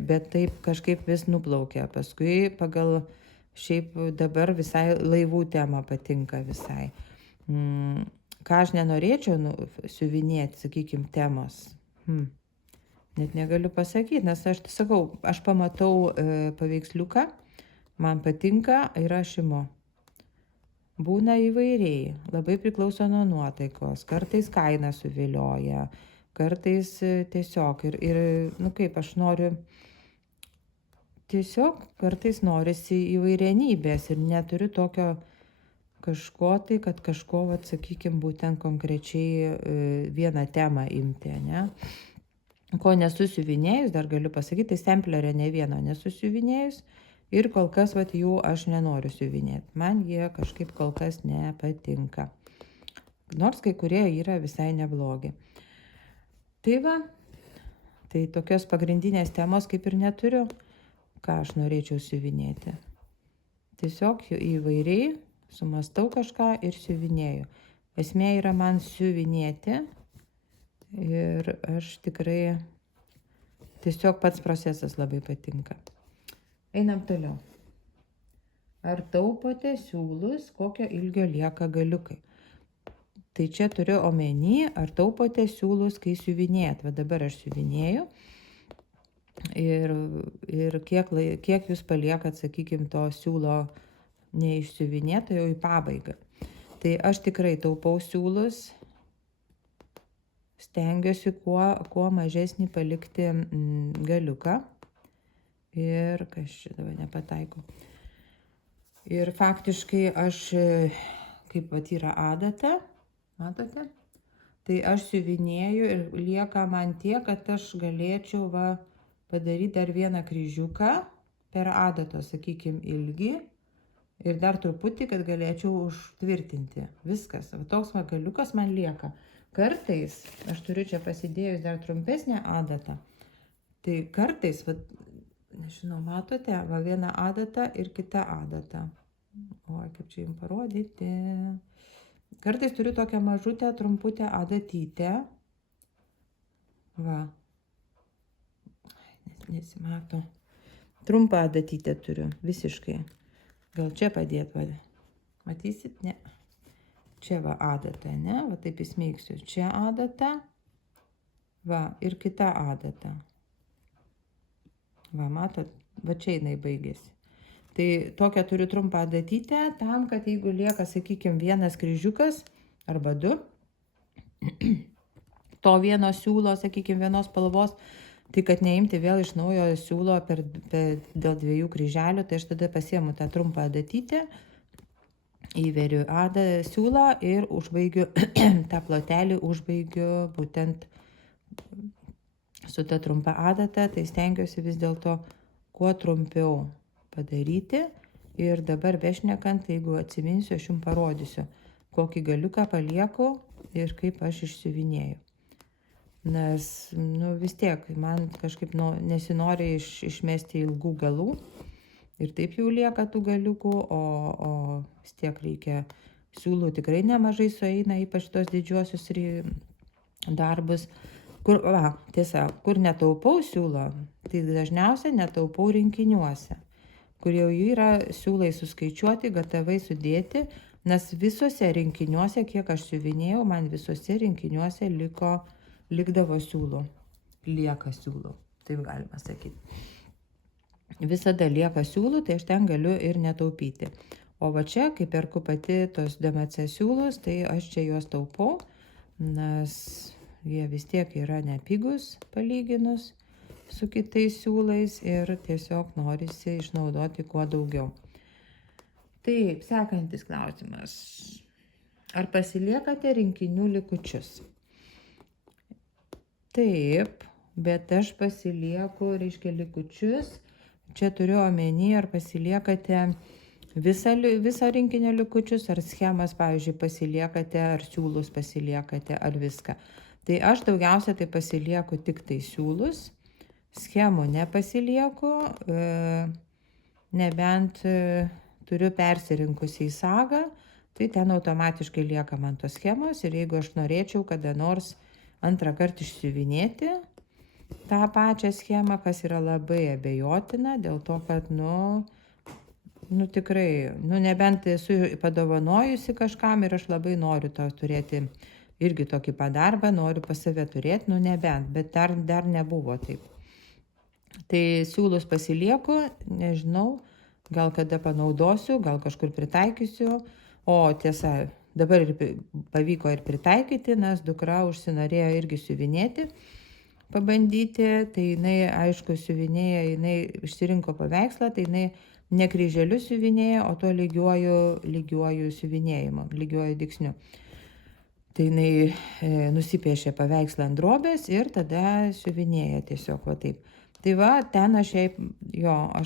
Bet taip kažkaip vis nuplaukia. Paskui pagal šiaip dabar visai laivų tema patinka visai. Ką aš nenorėčiau siuvinėti, sakykime, temos. Net negaliu pasakyti, nes aš sakau, aš pamatau paveiksliuką, man patinka ir aš imu. Būna įvairiai, labai priklauso nuo nuotaikos, kartais kaina suvilioja, kartais tiesiog ir kaip aš noriu tiesiog kartais norisi įvairienybės ir neturiu tokio kažko tai, kad kažko, vat, sakykime, būtent konkrečiai vieną temą imti, ne? Ko nesusiuvinėjus, dar galiu pasakyti, tai stemplerio ne vieno nesusiuvinėjus ir kol kas vat, jų aš nenoriu siuvinėti. Man jie kažkaip kol kas nepatinka. Nors kai kurie yra visai neblogi. Tai va, tai tokios pagrindinės temos kaip ir neturiu, ką aš norėčiau siuvinėti. Tiesiog įvairiai sumastau kažką ir siuvinėju. Esmė yra man siuvinėti ir aš tikrai tiesiog pats procesas labai patinka. Einam toliau. Ar taupote siūlus, kokio ilgio lieka galiukai? Tai čia turiu omeny, ar taupote siūlus, kai siuvinėjat. Va dabar aš siuvinėju ir kiek jūs paliekat, sakykime, to siūlo neišsiuvinėto jau į pabaigą. Tai aš tikrai taupau siūlus, stengiuosi kuo mažesnį palikti galiuką. Ir kas čia dabar nepataiko. Ir faktiškai aš, kaip pat yra adata, matote, tai aš siuvinėju ir lieka man tiek, kad aš galėčiau padaryti dar vieną kryžiuką per adatos, sakykime, ilgį ir dar truputį, kad galėčiau užtvirtinti. Viskas, toks galiukas man lieka. Kartais, aš turiu čia pasidėjus dar trumpesnę adatą, tai kartais, nežinau, matote, viena adata ir kita adata. Oi, kaip čia jums parodyti. Kartais turiu tokią mažutę, trumputę adatytę. Va. Nesimato. Trumpą adatytę turiu, visiškai. Gal čia padėt, matysit, ne. Čia adata, ne, taip įsmeigsiu. Čia adata, ir kita adata. Matot, čia jinai baigėsi. Tai tokią turiu trumpą adatytę, tam, kad jeigu lieka, sakykime, vienas kryžiukas arba du, to vieno siūlo, sakykime, vienos spalvos, tai kad neimti vėl iš naujo siūlo dėl dviejų kryželių, tai aš tada pasiemu tą trumpą adatytę, įveriu siūlą ir užbaigiu tą plotelį, užbaigiu būtent su ta trumpa adata, tai stengiuosi vis dėlto kuo trumpiau padaryti. Ir dabar bešnekant, jeigu atsiminsiu, aš jums parodysiu, kokį galiuką palieku ir kaip aš išsiuvinėju. Nes, vis tiek, man kažkaip nesinori išmesti ilgų galų. Ir taip jau lieka tų galiukų, o vis tiek reikia siūlų tikrai nemažai sueina, ypač tos didžiuosius darbus. Tiesa, kur netaupau siūlo, tai dažniausiai netaupau rinkiniuose, kur jau yra siūlai suskaičiuoti, gatavai sudėti, nes visose rinkiniuose, kiek aš siuvinėjau, man visose rinkiniuose likdavo siūlų, lieka siūlų, taip galima sakyti. Visada lieka siūlų, tai aš ten galiu ir netaupyti. O čia, kai perku pati tos DMC siūlus, tai aš čia juos taupau, nes jie vis tiek yra nepigus palyginus su kitais siūlais ir tiesiog norisi išnaudoti kuo daugiau. Taip, sekantis klausimas. Ar pasiliekate rinkinių likučius? Taip, bet aš pasilieku, likučius. Čia turiu omeny, ar pasiliekate visą rinkinio likučius, ar schemas, pavyzdžiui, pasiliekate, ar siūlus pasiliekate, ar viską. Tai aš daugiausia tai pasilieku tik tai siūlus, schemų nepasilieku, nebent turiu persirinkusi į sagą, tai ten automatiškai lieka man tos schemos ir jeigu aš norėčiau kada nors antrą kartą išsiuvinėti tą pačią schemą, kas yra labai abejotina, dėl to, kad, tikrai, nebent esu padovanojusi kažkam ir aš labai noriu to turėti irgi tokį padarbą, noriu pas save turėti, nebent, bet dar nebuvo taip. Tai siūlus pasilieku, nežinau, gal kada panaudosiu, gal kažkur pritaikysiu, o tiesa, dabar pavyko ir pritaikyti, nes dukra užsinorėjo irgi siuvinėti. pabandyti, tai jinai, aišku, siuvinėja, jinai išsirinko paveikslą, tai jinai ne kryželiu siuvinėja, o to lygiuoju siuvinėjimu, lygiuoju dygsniu. Tai jinai nusipiešė paveikslą ant drobės ir tada siuvinėja tiesiog va taip. Tai va, ten aš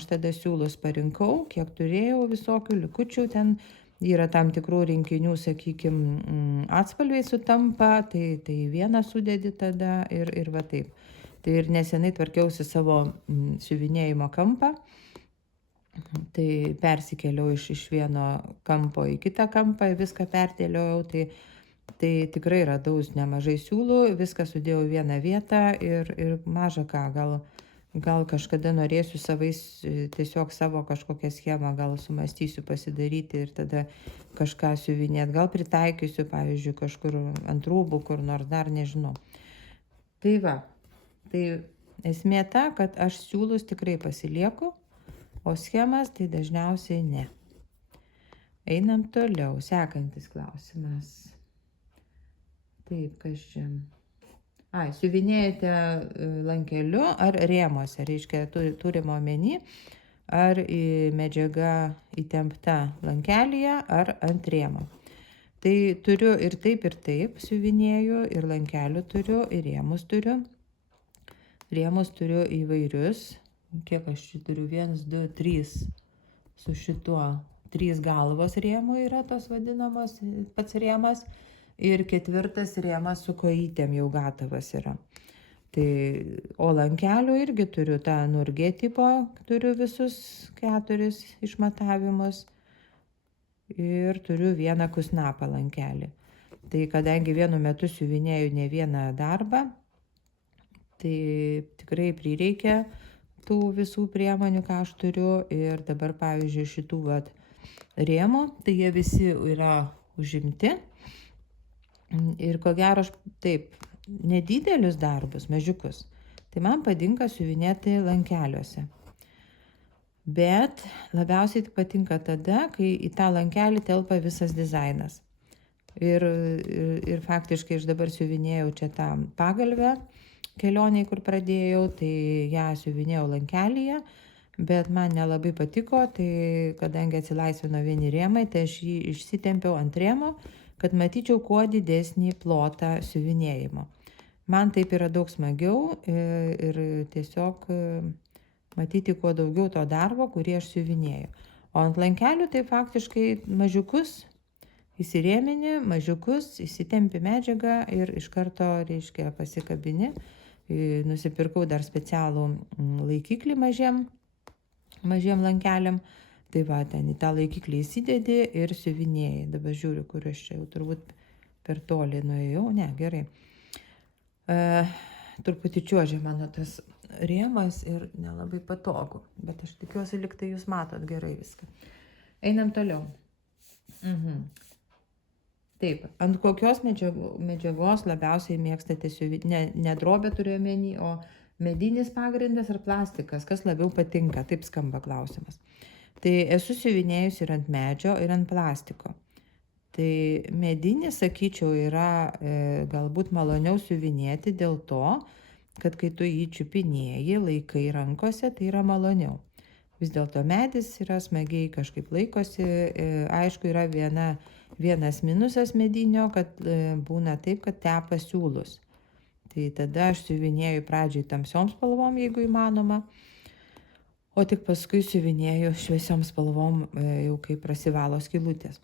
tada siūlus parinkau, kiek turėjau visokių likučių, ten yra tam tikrų rinkinių, sakykime, atspalviai sutampa, tai vieną sudedi tada ir va taip. Tai ir nesenai tvarkiausi savo siuvinėjimo kampą, tai persikėliau iš vieno kampo į kitą kampą, viską perdėliojau, tai tikrai radau nemažai siūlų, viską sudėjau į vieną vietą ir maža ką, gal kažkada norėsiu tiesiog savo kažkokią schemą, gal sumastysiu pasidaryti ir tada kažką siuvinėti, gal pritaikysiu, pavyzdžiui, kažkur ant rūbų, kur nors dar nežinau. Tai va, tai esmė ta, kad aš siūlus tikrai pasilieku, o schemas tai dažniausiai ne. Einam toliau, sekantis klausimas. Taip, kas čia? Siuvinėjate lankeliu ar rėmuose, reiškia, turime omeny, ar medžiaga įtempta lankelyje, ar ant rėmo. Tai turiu ir taip siuvinėju, ir lankelių turiu, ir rėmus turiu. Rėmus turiu įvairius. Kiek aš čia turiu? 1, 2, 3 su šituo. 3 galvos rėmų yra tos vadinamos, pats rėmas. Ir 4 rėmas su kojytėm jau gatavas yra. O lankelių irgi turiu tą Nurgė tipo, turiu visus 4 išmatavimus. Ir turiu vieną kusnapą lankelį. Tai kadangi vienu metu siuvinėju ne vieną darbą, tai tikrai prireikia tų visų priemonių, ką aš turiu. Ir dabar, pavyzdžiui, šitų rėmų, tai jie visi yra užimti. Ir ko gero aš nedidelius darbus, mažiukus, tai man patinka siuvinėti lankeliuose. Bet labiausiai patinka tada, kai į tą lankelį telpa visas dizainas. Ir faktiškai aš dabar siuvinėjau čia tą pagalvę kelioniai, kur pradėjau, tai ją siuvinėjau lankelyje, bet man nelabai patiko, tai kadangi atsilaisvino vieni rėmai, tai aš jį išsitempiau ant rėmo, kad matyčiau kuo didesnį plotą siuvinėjimo. Man taip yra daug smagiau ir tiesiog matyti kuo daugiau to darbo, kurį aš siuvinėjau. O ant lankelių tai faktiškai mažiukus įsirėmini, mažiukus įsitempi medžiagą ir iš karto, reiškia, pasikabini. Nusipirkau dar specialų laikiklį mažiem lankeliam. Tai va, ten į tą laikiklį įsidedi ir siuvinėjai. Dabar žiūriu, kur aš čia jau turbūt per toli nuėjau. Ne, gerai. Truputį čiuožia mano tas rėmas ir nelabai patogu. Bet aš tikiuosi, lyg tai jūs matot gerai viską. Einam toliau. Taip, ant kokios medžiagos labiausiai mėgstate siuvinėti? Ne drobė turiu omeny, o medinis pagrindas ar plastikas? Kas labiau patinka? Taip skamba klausimas. Tai esu siuvinėjus ir ant medžio, ir ant plastiko. Tai medinis, sakyčiau, yra galbūt maloniau siuvinėti dėl to, kad kai tu jį čiupinėji, laikai rankose, tai yra maloniau. Vis dėlto medis yra smagiai kažkaip laikosi. Aišku, yra vienas minusas medinio, kad būna taip, kad tepa siūlus. Tai tada aš siuvinėju pradžiai tamsiom spalvom, jeigu įmanoma. O tik paskui siuvinėju šviesiom spalvom, jau kai prasivalo skylutės.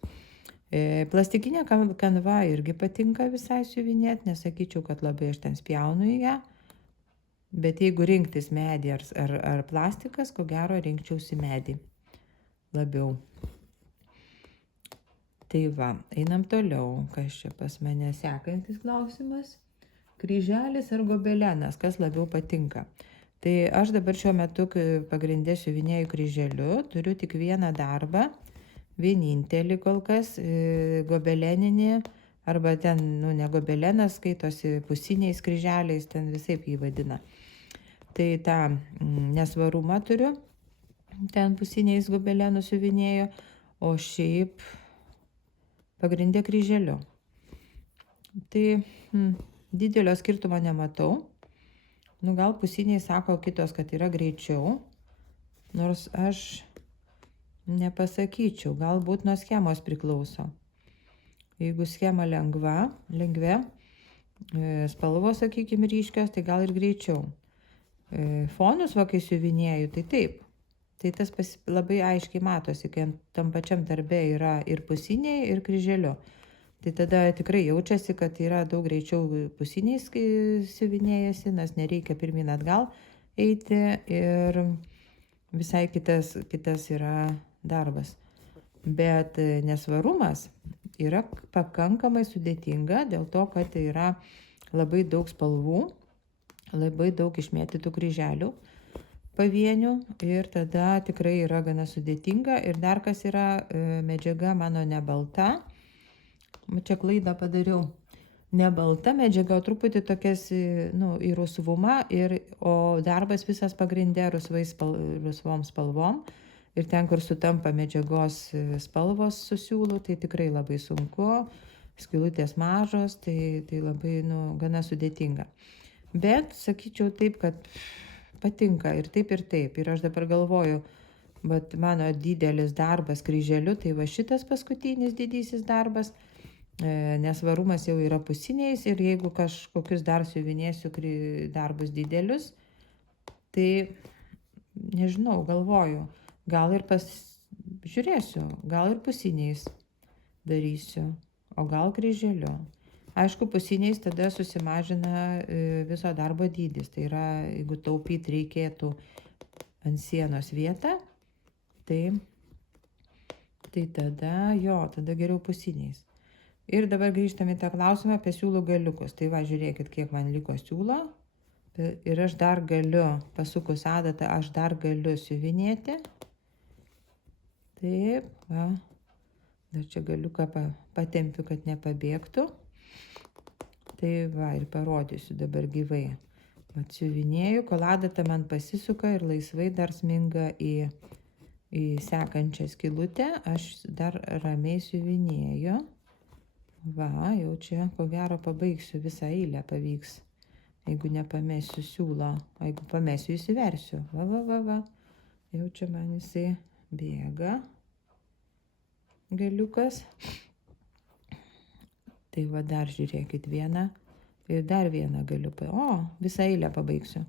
Plastikinė kanva irgi patinka visai siuvinėti, nesakyčiau, kad labai aš ten spjaunu į ją. Bet jeigu rinktis medį ar plastikas, ko gero rinkčiausi medį labiau. Tai va, einam toliau. Kas čia pas mane sekantis klausimas? Kryželis ar gobelenas, kas labiau patinka? Tai aš dabar šiuo metu pagrindė siuvinėju kryželiu, turiu tik vieną darbą, vienintelį kol kas, gobeleninį, arba ten, ne gobelenas, skaitosi pusiniais kryželiais, ten visaip jį vadina. Tai tą nesvarumą turiu, ten pusiniais gobelenų siuvinėju, o šiaip pagrindė kryželiu. Tai didelio skirtumo nematau. Nu, gal pusiniai sako kitos, kad yra greičiau, nors aš nepasakyčiau, galbūt nuo schemos priklauso. Jeigu schema lengvia, spalvos, sakykime, ryškios, tai gal ir greičiau. Fonus, va, kai siuvinėju, tai taip. Tai tas labai aiškiai matosi, kai tam pačiam darbe yra ir pusiniai, ir kryželiu. Tai tada tikrai jaučiasi, kad yra daug greičiau pusiniais siuvinėjasi, nes nereikia pirmin atgal eiti ir visai kitas yra darbas. Bet nesvarumas yra pakankamai sudėtinga dėl to, kad tai yra labai daug spalvų, labai daug išmėtytų kryželių pavienių ir tada tikrai yra gana sudėtinga. Ir dar kas yra, medžiaga mano ne balta. Čia klaidą padariau. Ne balta medžiaga, o truputį tokias, į rusvumą, o darbas visas pagrindė rusvom spalvom. Ir ten, kur sutampa medžiagos spalvos su siūlu, tai tikrai labai sunku. Skylutės mažos, tai labai, gana sudėtinga. Bet sakyčiau taip, kad patinka ir taip, ir taip. Ir aš dabar galvoju, bet mano didelis darbas kryželiu, tai va šitas paskutinis didysis darbas, nesvarumas jau yra pusiniais ir jeigu kažkokius dar siuvinėsiu darbus didelius, tai nežinau, galvoju, gal ir žiūrėsiu, gal ir pusiniais darysiu, o gal kryželiu. Aišku, pusiniais tada susimažina viso darbo dydis. Tai yra, jeigu taupyti reikėtų ant sienos vietą, tai tada geriau pusiniais. Ir dabar grįžtame į tą klausimą apie siūlų galiukus. Tai va, žiūrėkit, kiek man liko siūlo. Ir aš dar galiu, pasukus adatą, aš dar galiu siuvinėti. Taip, va. Dar čia galiuką patempiu, kad nepabėgtų. Tai va, ir parodysiu dabar gyvai. Atsiuvinėju, kol adata man pasisuka ir laisvai dar sminga į sekančią skylutę. Aš dar ramiai siuvinėju. Va, jau čia, ko gero, pabaigsiu visą eilę, pavyks. Jeigu nepamesiu siūlo, jeigu pamesiu, įsiversiu. Va. Jau čia man jisai bėga. Galiukas. Tai va, dar žiūrėkit vieną ir dar vieną galiu. Visą eilę pabaigsiu.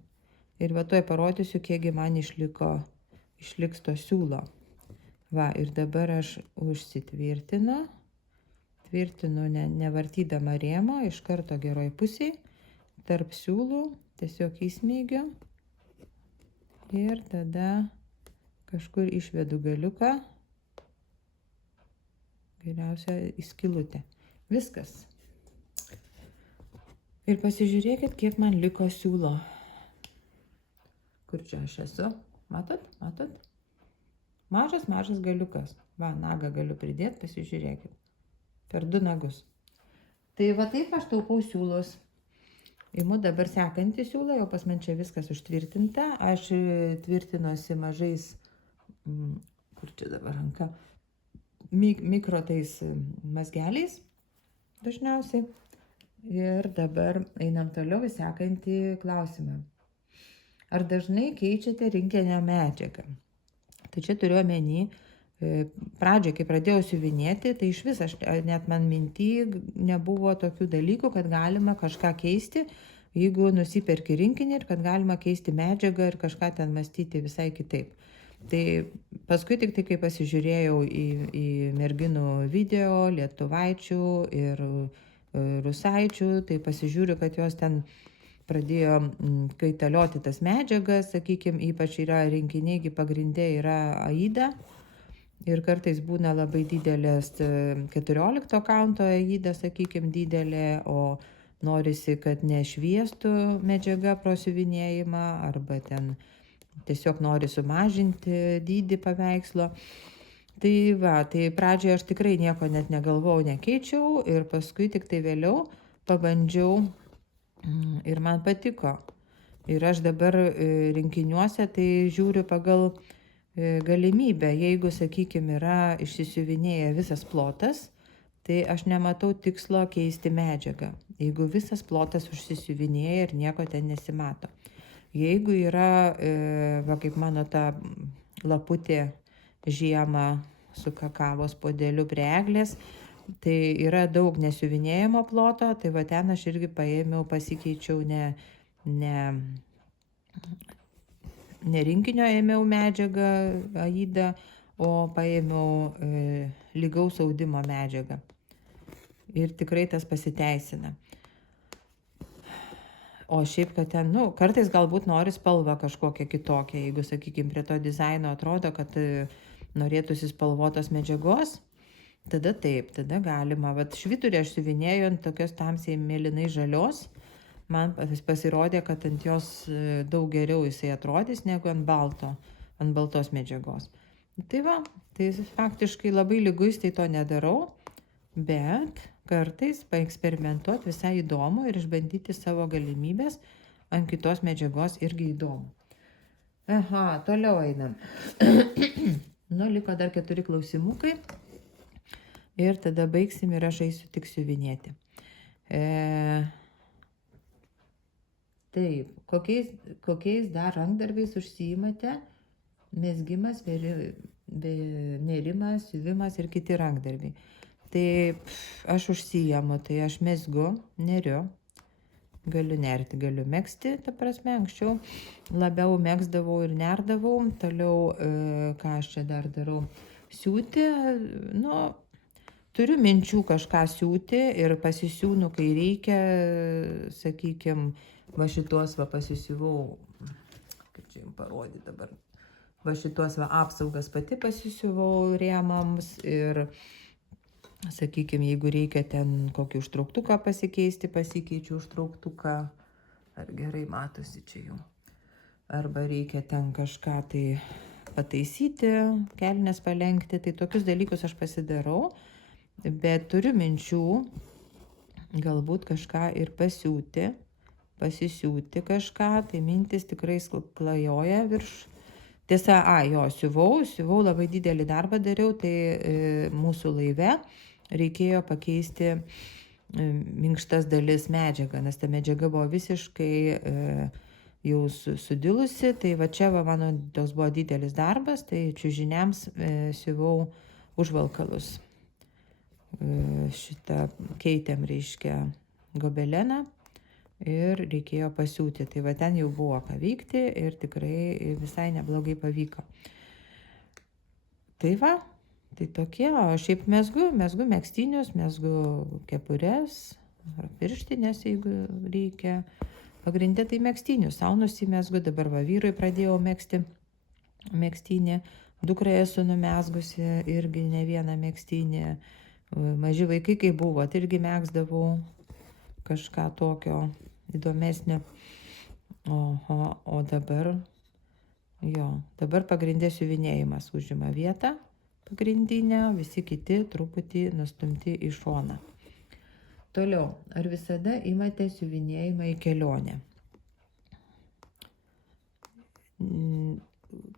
Ir va, tuoj parodysiu, kiekgi man išliks to siūlo. Va, ir dabar aš užsitvirtinu. Tvirtinu nevartydama rėmo, iš karto geroj pusiai. Tarp siūlų tiesiog įsmeigiu. Ir tada kažkur išvedu galiuką. Geriausia į skylutę. Viskas. Ir pasižiūrėkit, kiek man liko siūlo. Kur čia aš esu? Matot? Mažas galiukas. Va, nagą galiu pridėti, pasižiūrėkit. Per 2 nagus. Tai va taip aš taupau siūlus. Imu dabar sekantį siūlą, jau pas man čia viskas užtvirtinta. Aš tvirtinuosi mažais, kur čia dabar ranka, mikro tais mazgeliais dažniausiai. Ir dabar einam toliau į sekantį klausimą. Ar dažnai keičiate rinkinę medžiagą? Tai čia turiu omeny, pradžioje, kai pradėjau siuvinėti, tai iš vis net man minty nebuvo tokių dalykų, kad galima kažką keisti, jeigu nusiperki rinkinį ir kad galima keisti medžiagą ir kažką ten mąstyti visai kitaip. Tai paskui tik tai, kai pasižiūrėjau į merginų video, lietuvaičių ir rusaičių, tai pasižiūriu, kad jos ten pradėjo kaitalioti tas medžiagas, sakykime, ypač yra rinkiniai, pagrindė yra aida. Ir kartais būna labai didelės 14 kaunto aida, sakykime, didelė, o norisi, kad nešviestų medžiaga pro siuvinėjimą, arba ten tiesiog nori sumažinti dydį paveikslo. Tai va, tai pradžioje aš tikrai nieko net negalvojau, nekeičiau ir paskui tik tai vėliau pabandžiau ir man patiko. Ir aš dabar rinkiniuose tai žiūriu pagal galimybę. Jeigu, sakykime, yra išsisiuvinėję visas plotas, tai aš nematau tikslo keisti medžiagą. Jeigu visas plotas užsisiuvinėja ir nieko ten nesimato. Jeigu yra, va kaip mano ta laputė žiemą su kakavos podeliu prie eglės, tai yra daug nesiuvinėjimo ploto, tai va ten aš irgi paėmiau, pasikeičiau ne rinkinio ėmiau medžiagą Aida, o paėmiau lygaus audimo medžiagą. Ir tikrai tas pasiteisina. O šiaip, kad ten, kartais galbūt nori spalvą kažkokią kitokią, jeigu, sakykime, prie to dizaino atrodo, kad norėtųsi spalvotos medžiagos, tada taip, tada galima. Vat švyturį aš siuvinėjau ant tokios tamsiai mėlynai žalios, man pasirodė, kad ant jos daug geriau jisai atrodys negu ant baltos medžiagos. Tai va, tai faktiškai labai liguistai to nedarau, bet kartais paeksperimentuoti visai įdomu ir išbandyti savo galimybės ant kitos medžiagos irgi įdomu. Aha, toliau einam. Liko dar 4 klausimukai ir tada baigsim ir aš eisiu tik siuvinėti. Taip, kokiais dar rankdarbiais užsiimate? Mezgimas, nėrimas, siuvimas ir kiti rankdarbiai. Tai aš užsiimu, tai aš mezgu, neriu, galiu nerti, galiu megzti, ta prasme, anksčiau labiau megzdavau ir nerdavau, toliau, ką aš čia dar darau, siūti, turiu minčių kažką siūti ir pasisiūnu, kai reikia, sakykime, va šituos va pasisiuvau, kaip čia jums parodyti dabar, va šituos va apsaugas pati pasisiuvau rėmams ir sakykime, jeigu reikia ten kokį užtrauktuką pasikeisti, pasikeičiu užtrauktuką, ar gerai matosi čia jau, arba reikia ten kažką tai pataisyti, kelnes palenkti, tai tokius dalykus aš pasidarau, bet turiu minčių, galbūt kažką ir pasisiūti kažką, tai mintis tikrai klajoja virš. Tiesa, siuvau, labai didelį darbą dariau, tai mūsų laive reikėjo pakeisti minkštas dalis medžiagą, nes ta medžiaga buvo visiškai jau sudilusi, tai va čia va mano toks buvo didelis darbas, tai čiužiniams siuvau užvalkalus. Šitą keitėm, reiškia, gobeleną. Ir reikėjo pasiūti. Tai va ten jau buvo ką veikti ir tikrai visai neblogai pavyko. Tai va, tai tokie, o šiaip mezgu megztinius, mezgu kepures, pirštinės, jeigu reikia. Pagrindė tai megztinius, sau nusimezgu, dabar va vyrui pradėjau megzti megztinį, dukrai esu numezgusi irgi ne vieną megztinį, maži vaikai kai buvo, tai irgi megzdavau kažką tokio įdomesnio. O dabar, dabar pagrindė siuvinėjimas užima vietą pagrindinę, visi kiti truputį nustumti į šoną. Toliau, ar visada imate siuvinėjimą į kelionę?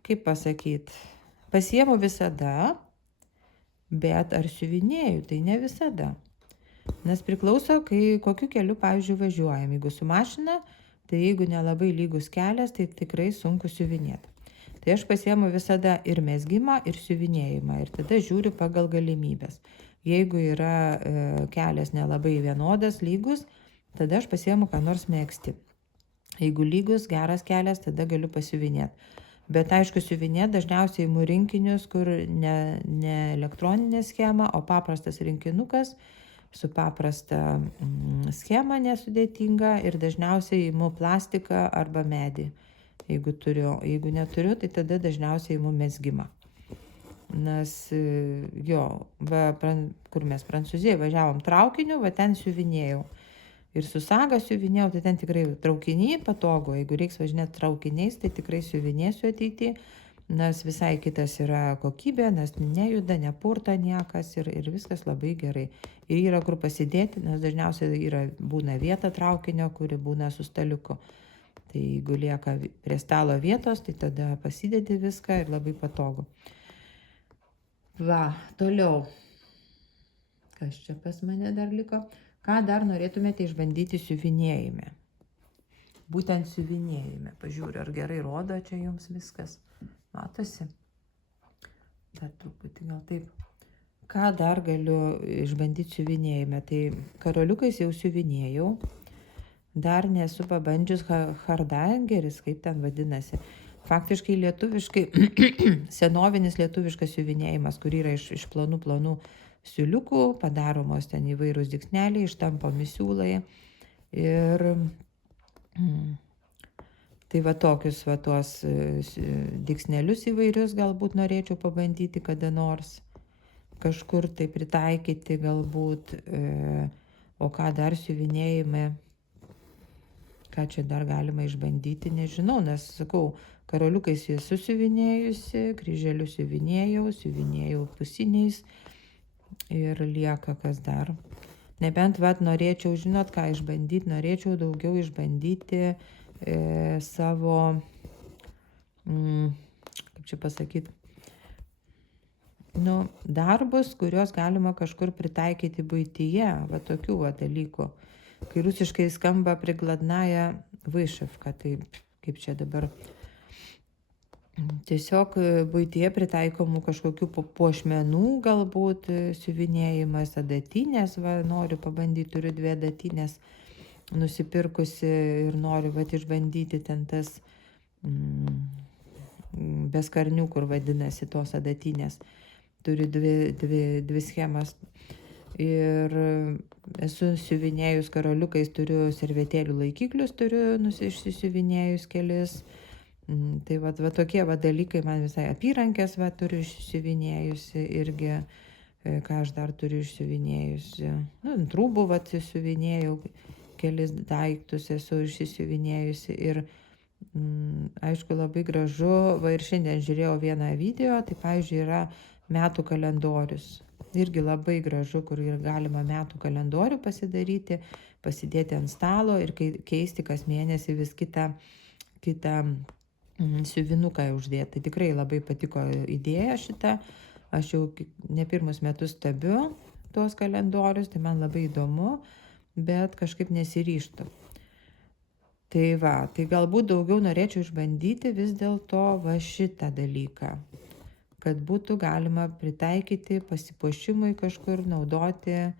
Kaip pasakyti, pasiemu visada, bet ar siuvinėju, tai ne visada. Nes priklauso, kokiu keliu, pavyzdžiui, važiuojam. Jeigu su mašina, tai jeigu nelabai lygus kelias, tai tikrai sunku siuvinėti. Tai aš pasiemu visada ir mezgimą, ir siuvinėjimą. Ir tada žiūriu pagal galimybės. Jeigu yra kelias nelabai vienodas, lygus, tada aš pasiemu ką nors megzti. Jeigu lygus, geras kelias, tada galiu pasiuvinėti. Bet aišku, siuvinėti dažniausiai imu rinkinius, kur ne elektroninė schema, o paprastas rinkinukas, su paprasta schema nesudėtinga ir dažniausiai imu plastiką arba medį. Jeigu neturiu, tai tada dažniausiai imu mezgimą. Nes kur mes Prancūzijoje važiavom traukiniu, va ten siuvinėjau. Ir su saga siuvinėjau, tai ten tikrai traukiniai patogu. Jeigu reiks važinėti traukiniais, tai tikrai siuvinėsiu ateityje. Nes visai kitas yra kokybė, nes nejuda, nepurta niekas ir viskas labai gerai. Ir yra kur pasidėti, nes dažniausiai būna vieta traukinio, kuri būna su staliuku. Tai jeigu lieka prie stalo vietos, tai tada pasidedi viską ir labai patogu. Va, toliau. Kas čia pas mane dar liko? Ką dar norėtumėte išbandyti siuvinėjime? būtent siuvinėjime. Pažiūriu, ar gerai rodo čia jums viskas. Matosi? Dar truputį gal taip. Ką dar galiu išbandyti siuvinėjime? Tai karoliukais jau siuvinėjau. Dar nesu pabandžius hardangeris, kaip ten vadinasi. Faktiškai lietuviškai, senovinis lietuviškas siuvinėjimas, kur yra iš plonų siuliukų, padaromos ten įvairūs dygsneliai, ištampomi siūlai. Ir tai va tokius va tuos dygsnelius įvairius galbūt norėčiau pabandyti kada nors. Kažkur tai pritaikyti galbūt. O ką dar siuvinėjime? Ką čia dar galima išbandyti, nežinau, nes sakau, karoliukais esu siuvinėjusi, kryželius siuvinėjau pusiniais ir lieka kas dar. Nebent vat norėčiau, žinot ką išbandyti, norėčiau daugiau išbandyti savo, kaip čia pasakyti, darbus, kuriuos galima kažkur pritaikyti buityje, va tokių va dalykų. Kai rusiškai skamba prigladnaja vyšivka, tai kaip čia dabar tiesiog buityje pritaikomų kažkokių puošmenų galbūt siuvinėjimas, adatinės, va noriu pabandyti, turiu 2 adatinės nusipirkusi ir noriu va išbandyti ten tas beskarnių, kur vadinasi tos adatinės. Turiu 2 schemas. Ir esu siuvinėjus karoliukais, turiu servetėlių laikiklius, turiu išsisiuvinėjus kelis. Tai va tokie va dalykai, man visai apyrankės va turiu išsiuvinėjusi irgi, ką aš dar turiu išsiuvinėjusi. Trūbų va siuvinėjau, kelis daiktus esu išsiuvinėjusi ir aišku labai gražu, va ir šiandien žiūrėjau vieną video, tai pavyzdžiui yra metų kalendorius. Irgi labai gražu, kur galima metų kalendorių pasidaryti, pasidėti ant stalo ir keisti kas mėnesį vis kitą siuvinuką uždėti. Tai tikrai labai patiko idėja šita. Aš jau ne pirmus metus stebiu tuos kalendorius, tai man labai įdomu, bet kažkaip nesiryžtu. Tai va, tai galbūt daugiau norėčiau išbandyti vis dėlto va šitą dalyką. Kad būtų galima pritaikyti pasipuošimui kažkur, naudoti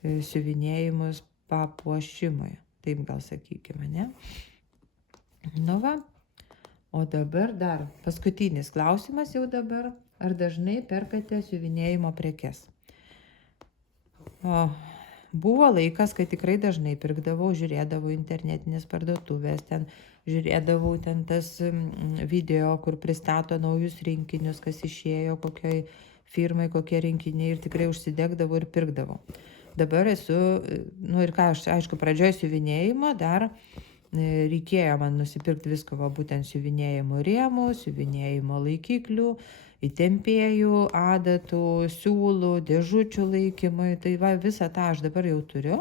siuvinėjimus papuošimui. Taip gal sakykime, ne? Va. O dabar dar paskutinis klausimas jau dabar. Ar dažnai perkate siuvinėjimo prekes? Buvo laikas, kai tikrai dažnai pirkdavau, žiūrėdavau internetinės parduotuvės, ten žiūrėdavau ten tas video, kur pristato naujus rinkinius, kas išėjo, kokioj firmai, kokie rinkiniai ir tikrai užsidegdavau ir pirkdavau. Dabar esu, ir ką aš, aišku, pradžioj siuvinėjimo dar reikėjo man nusipirkti visko, va būtent siuvinėjimo rėmų, siuvinėjimo laikiklių, įtempėjų, adatų, siūlų, dėžučių laikymui, tai va visą tą aš dabar jau turiu.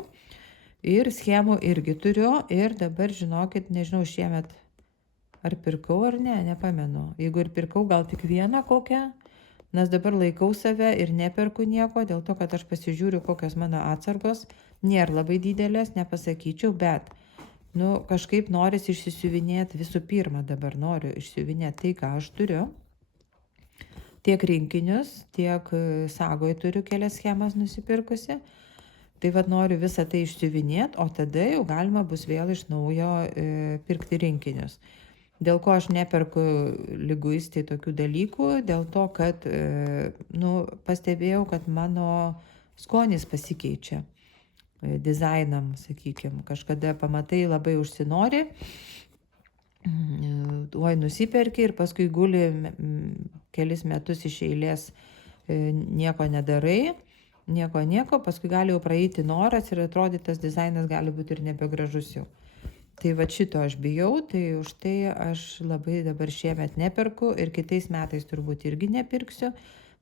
Ir schemų irgi turiu ir dabar žinokit, nežinau šiemet ar pirkau ar ne, nepamenu. Jeigu ir pirkau, gal tik vieną kokią, nes dabar laikau save ir neperku nieko, dėl to, kad aš pasižiūriu, kokios mano atsargos, nėra labai didelės, nepasakyčiau, bet kažkaip norisi išsisiuvinėti visų pirma, dabar noriu išsiuvinėti tai, ką aš turiu. Tiek rinkinius, tiek Sagoj turiu kelias schemas nusipirkusi. Tai vad noriu visą tai išsiuvinėti, o tada jau galima bus vėl iš naujo pirkti rinkinius. Dėl ko aš neperku liguistai tokių dalykų, dėl to, kad pastebėjau, kad mano skonis pasikeičia dizainam, sakykime. Kažkada pamatai labai užsinori, nusiperki ir paskui guli kelis metus iš eilės nieko nedarai. Nieko, paskui gali jau praeiti noras ir atrodyti tas dizainas gali būti ir nebegražus jau. Tai va šito aš bijau, tai už tai aš labai dabar šiemet neperku ir kitais metais turbūt irgi nepirksiu.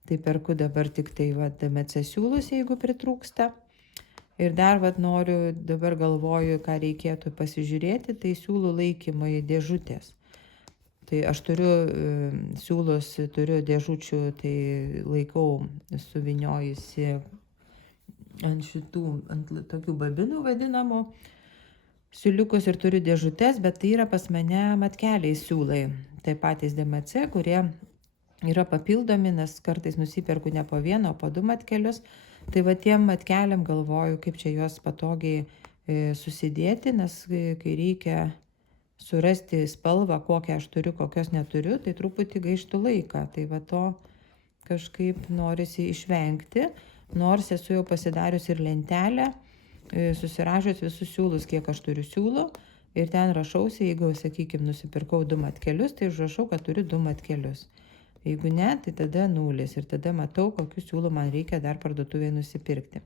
Tai perku dabar tik tai DMC siūlus, jeigu pritrūksta. Ir dar noriu, dabar galvoju, ką reikėtų pasižiūrėti, tai siūlų laikymai dėžutės. Tai aš turiu siūlus, turiu dėžučių, tai laikau suviniojusi ant tokių babinų vadinamų. siūliukus ir turiu dėžutes, bet tai yra pas mane matkeliai siūlai. Tai patys DMC, kurie yra papildomi, nes kartais nusiperku ne po vieną, o po 2 matkelius. Tai va tiem matkeliam galvoju, kaip čia juos patogiai susidėti, nes kai reikia surasti spalvą, kokią aš turiu, kokios neturiu, tai truputį gaištų laiką. Tai va to kažkaip norisi išvengti, nors esu jau pasidarius ir lentelę, susirašęs visus siūlus, kiek aš turiu siūlų, ir ten rašausi, jeigu, sakykime, nusipirkau 2 matkelius, tai užrašau, kad turiu 2 matkelius. Jeigu ne, tai tada 0 ir tada matau, kokių siūlų man reikia dar parduotuvėje nusipirkti.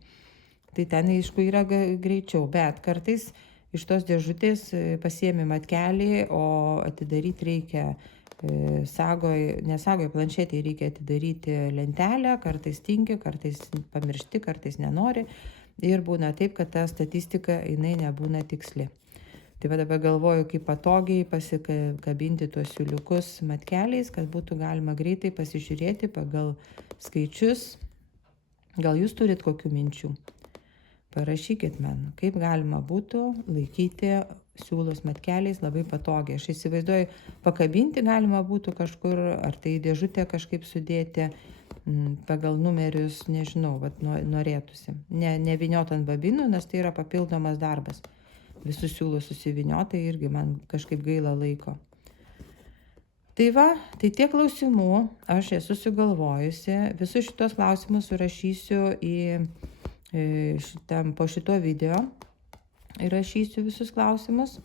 Tai ten, aišku, yra greičiau, bet kartais iš tos dėžutės pasiemi matkelį, o atidaryti reikia nesagoje planšetėje reikia atidaryti lentelę, kartais tingi, kartais pamiršti, kartais nenori. Ir būna taip, kad ta statistika jinai nebūna tiksli. Tai va dabar galvoju, kaip patogiai pasikabinti tuos siūliukus matkeliais, kad būtų galima greitai pasižiūrėti pagal skaičius. Gal jūs turit kokių minčių? Parašykit man, kaip galima būtų laikyti siūlus matkeliais labai patogiai. Aš įsivaizduoju, pakabinti galima būtų kažkur, ar tai dėžutę kažkaip sudėti pagal numerius, nežinau, vat norėtųsi. Neviniot ant babinų, nes tai yra papildomas darbas. Visus siūlus susiviniotai irgi man kažkaip gaila laiko. Tai va, tai tiek klausimų aš esu sugalvojusi. Visus šitos klausimus surašysiu po šito video. Įrašysiu visus klausimus.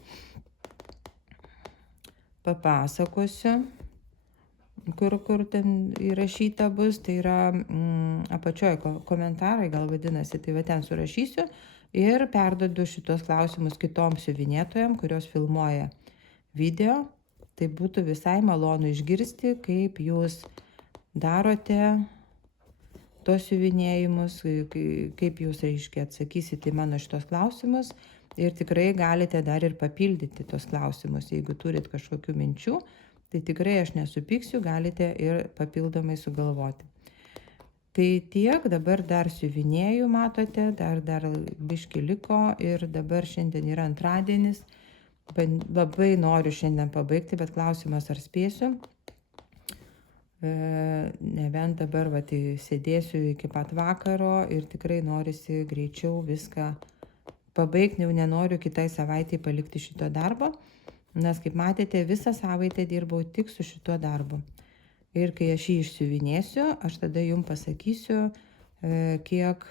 Papasakosiu, kur ten įrašyta bus. Tai yra apačioje komentarai, gal vadinasi, tai va ten surašysiu. Ir perdodu šitos klausimus kitom siuvinėtojam, kurios filmuoja video. Tai būtų visai malonu išgirsti, kaip jūs darote tos siuvinėjimus, kaip jūs, reiškia, atsakysite į mano šitos klausimus. Ir tikrai galite dar ir papildyti tos klausimus. Jeigu turit kažkokių minčių, tai tikrai aš nesupyksiu, galite ir papildomai sugalvoti. Tai tiek, dabar dar siuvinėjų, matote, dar biški liko ir dabar šiandien yra antradienis. Labai noriu šiandien pabaigti, bet klausimas, ar spėsiu. Nebent dabar sėdėsiu iki pat vakaro ir tikrai norisi greičiau viską pabaigti, jau nenoriu kitai savaitėje palikti šito darbo, nes kaip matėte, visą savaitę dirbau tik su šituo darbu. Ir kai aš jį išsiuvinėsiu, aš tada jums pasakysiu, kiek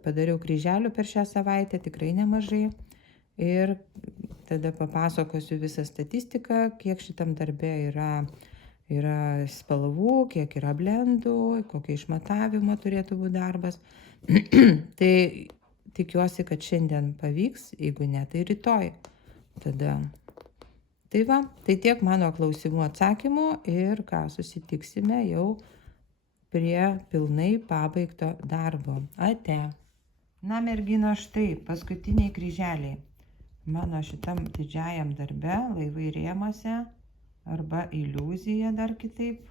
padariau kryželių per šią savaitę, tikrai nemažai. Ir tada papasakosiu visą statistiką, kiek šitam darbe yra spalvų, kiek yra blendų, kokia išmatavimo turėtų būti darbas. Tai tikiuosi, kad šiandien pavyks, jeigu ne, tai rytoj. Tada. Tai va, tai tiek mano klausimų atsakymų ir ką, susitiksime jau prie pilnai pabaigto darbo. Ate. Na, mergino, štai, paskutiniai kryželiai. Mano šitam didžiajam darbe, laivai rėmose, arba iliuzija dar kitaip.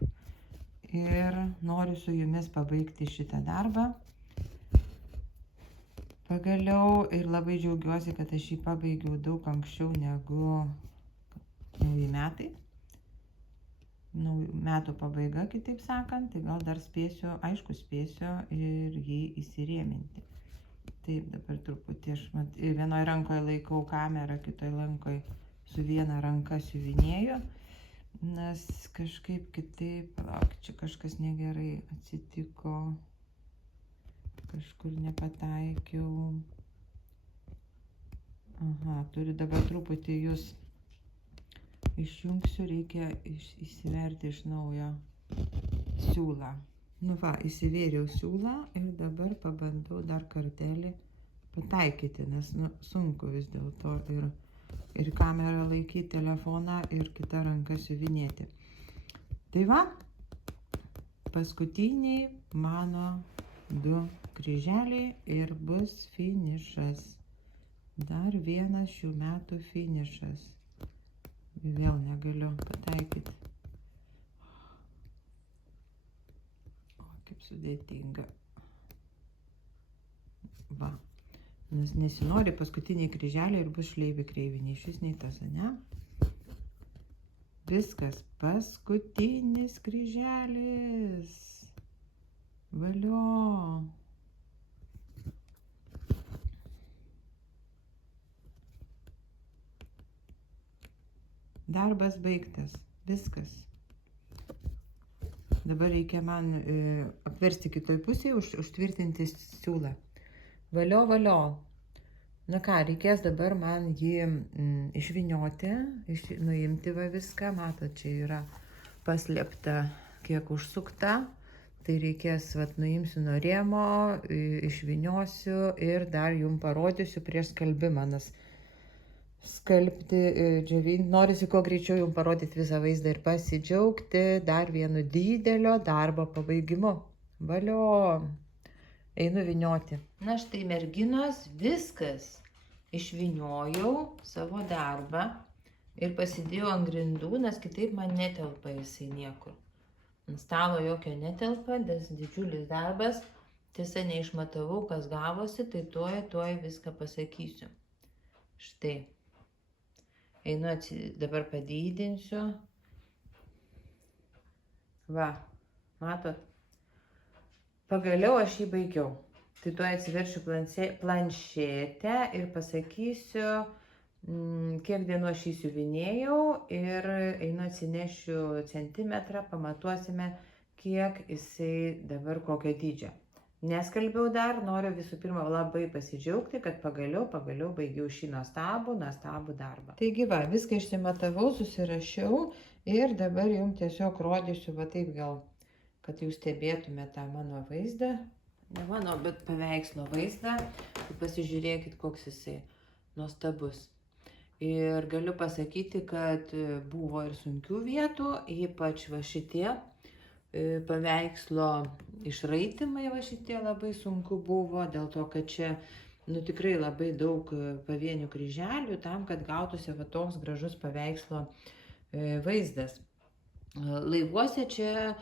Ir noriu su jumis pabaigti šitą darbą. Pagaliau ir labai džiaugiuosi, kad aš jį pabaigiau daug anksčiau negu nauji metai. Metų pabaiga, kitaip sakant, tai gal dar spėsiu, aišku spėsiu ir jį įsirėminti. Taip, dabar truputį aš vienoje rankoje laikau kamerą, kitoje rankoje su viena ranka siuvinėju, nes kažkaip kitaip, čia kažkas negerai atsitiko, kažkur nepataikiau. Aha, turiu dabar truputį jūs išjungsiu, reikia įsiverti iš naujo siūlą. Nu va, įsivėriau siūlą ir dabar pabandau dar kartelį pataikyti, nes sunku vis dėlto ir kamerą laikyti, telefoną ir kitą ranką siuvinėti. Tai va, paskutiniai mano 2 kryželiai ir bus finišas. Dar vienas šių metų finišas. Vėl negaliu pataikyti. O, kaip sudėtinga. Va. Nes nesinori paskutiniai kryželiai ir bus šleivi kreivi, nei šis, nei tas, ne? Viskas, paskutinis kryželis. Valio. Darbas baigtas, viskas. Dabar reikia man apversti kitoj pusėje, užtvirtinti siūlą. Valio, valio. Na ką, reikės dabar man jį išvynioti, nuimti va viską. Matot, čia yra paslėpta, kiek užsukta. Tai reikės, vat, nuimsiu nuo rėmo, išvyniosiu ir dar jums parodysiu prieš skalbimą, nes skalbti, džiovinti, norisi kuo greičiau jums parodyti visą vaizdą ir pasidžiaugti dar vienu didelio darbo pabaigimu. Valio, einu vynioti. Na štai, merginos, viskas. Išvyniojau savo darbą ir pasidėjau ant grindų, nes kitaip man netelpa jisai niekur. Ant stalo jokio netelpa, nes didžiulis darbas. Tiesa, neišmatavau, kas gavosi, tai tuoj viską pasakysiu. Štai. Einu dabar padidinsiu. Va, matot? Pagaliau aš jį baigiau. Tai tuoj atsiveršiu planšetę ir pasakysiu, kiek dienų aš jį siuvinėjau ir einu atsinešiu centimetrą, pamatuosime, kiek jisai dabar kokio dydžio. Neskalbiau dar, noriu visų pirma labai pasidžiaugti, kad pagaliau baigiau šį nuostabų darbą. Taigi va, viską išsimatavau, susirašiau ir dabar jums tiesiog rodysiu, va taip gal, kad jūs stebėtumėte tą mano vaizdą. Ne mano, bet paveikslo vaizdą. Tai pasižiūrėkit, koks jisai nuostabus. Ir galiu pasakyti, kad buvo ir sunkių vietų, ypač va šitie paveikslo išraitimai, va šitie labai sunku buvo, dėl to, kad čia tikrai labai daug pavienių kryželių tam, kad gautųsi va toks gražus paveikslo vaizdas. Laivuose čia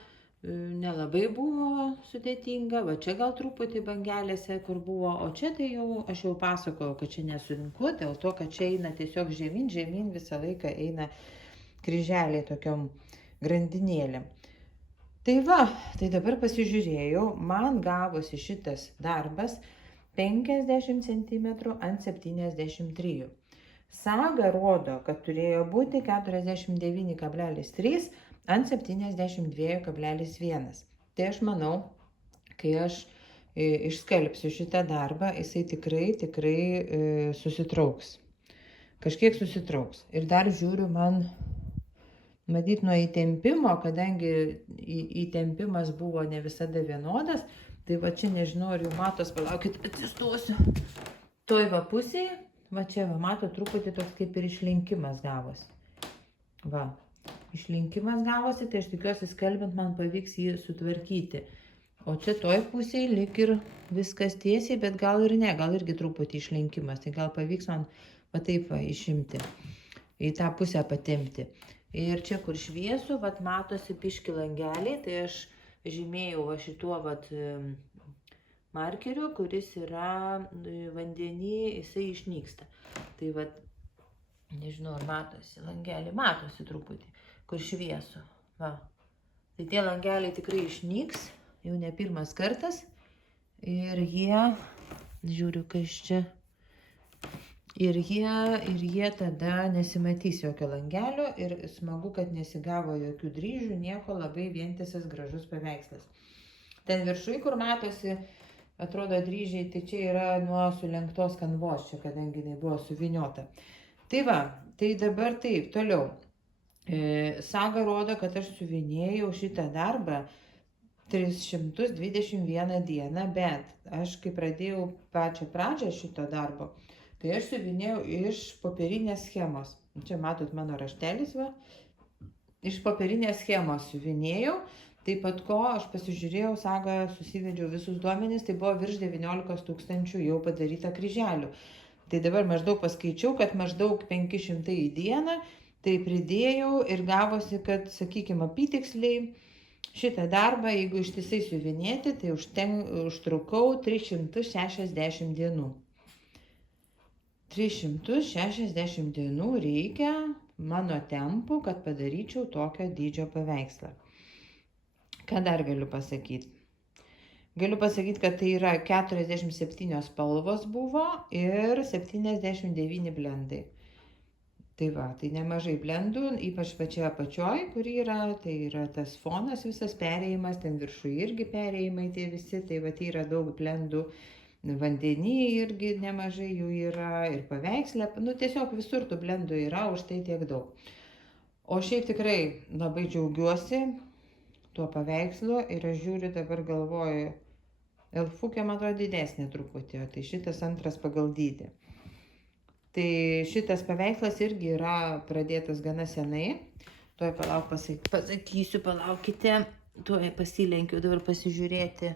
nelabai buvo sudėtinga, va čia gal truputį bangelėse, kur buvo, o čia tai jau, aš jau pasakojau, kad čia nesunku, dėl to, kad čia eina tiesiog žemyn, visą laiką eina kryželiai tokiom grandinėlėm. Tai va, tai dabar pasižiūrėjau, man gavosi šitas darbas 50 cm ant 73. Saga rodo, kad turėjo būti 49,3 ant 72,1. Tai aš manau, kai aš išskalbsiu šitą darbą, jisai tikrai susitrauks. Kažkiek susitrauks. Ir dar žiūriu, man matyt nuo įtempimo, kadangi įtempimas buvo ne visada vienodas, tai va čia nežinau, ar jau matos, palaukit, atsistosiu. Toj va pusėje, va čia va mato truputį toks kaip ir išlinkimas gavosi. Va. Išlinkimas gavosi, tai aš tikiuosi skalbint man pavyks jį sutvarkyti. O čia toj pusėje lik ir viskas tiesiai, bet gal ir ne, gal irgi truputį išlinkimas. Tai gal pavyks man va taip va išimti, į tą pusę patempti. Ir čia kur šviesu, vat matosi piški langeliai, tai aš žymėjau va šituo vat markeriu, kuris yra vandenį, jisai išnyksta. Tai vat, nežinau, ar matosi langelį, matosi truputį. Kur šviesu. Va. Tai tie langeliai tikrai išnyks, jau ne pirmas kartas. Ir jie, žiūriu, kas čia. Ir jie tada nesimatys jokio langelio ir smagu, kad nesigavo jokių dryžių, nieko, labai vientisas gražus paveikslas. Ten viršui, kur matosi, atrodo dryžiai, tai čia yra nuo sulenktos kanvos, čia kadangi jinai buvo suviniota. Tai va, tai dabar taip, toliau. Saga rodo, kad aš siuvinėjau šitą darbą 321 dieną, bet aš kai pradėjau pačią pradžią šito darbo, tai aš siuvinėjau iš popierinės schemos. Čia matot mano raštelis, va. Iš popierinės schemos siuvinėjau, taip pat ko aš pasižiūrėjau, Saga susivedžiau visus duomenis, tai buvo virš 19 000 jau padaryta kryželių. Tai dabar maždaug paskaičiau, kad maždaug 500 į dieną. Tai pridėjau ir gavosi, kad, sakykime, apytiksliai šitą darbą, jeigu ištisai siuvinėti, tai užtrukau 360 dienų. 360 dienų reikia mano tempu, kad padaryčiau tokio dydžio paveikslą. Ką dar galiu pasakyti? Galiu pasakyti, kad tai yra 47 spalvos buvo ir 79 blendai. Tai va, tai nemažai blendų, ypač pačioje apačioj, kur yra, tai yra tas fonas visas perėjimas, ten viršuje irgi perėjimai tie visi, tai va, tai yra daug blendų, vandenį irgi nemažai jų yra, ir paveikslė, nu tiesiog visur tų blendų yra, už tai tiek daug. O šiaip tikrai labai džiaugiuosi tuo paveikslu ir aš žiūriu dabar galvoju, elfukė man atrodo didesnė truputį, o tai šitas antras pagal dydį. Tai šitas paveikslas irgi yra pradėtas gana senai. Tuoj pasakysiu, palaukite. Tuoj pasilenkiu dabar pasižiūrėti.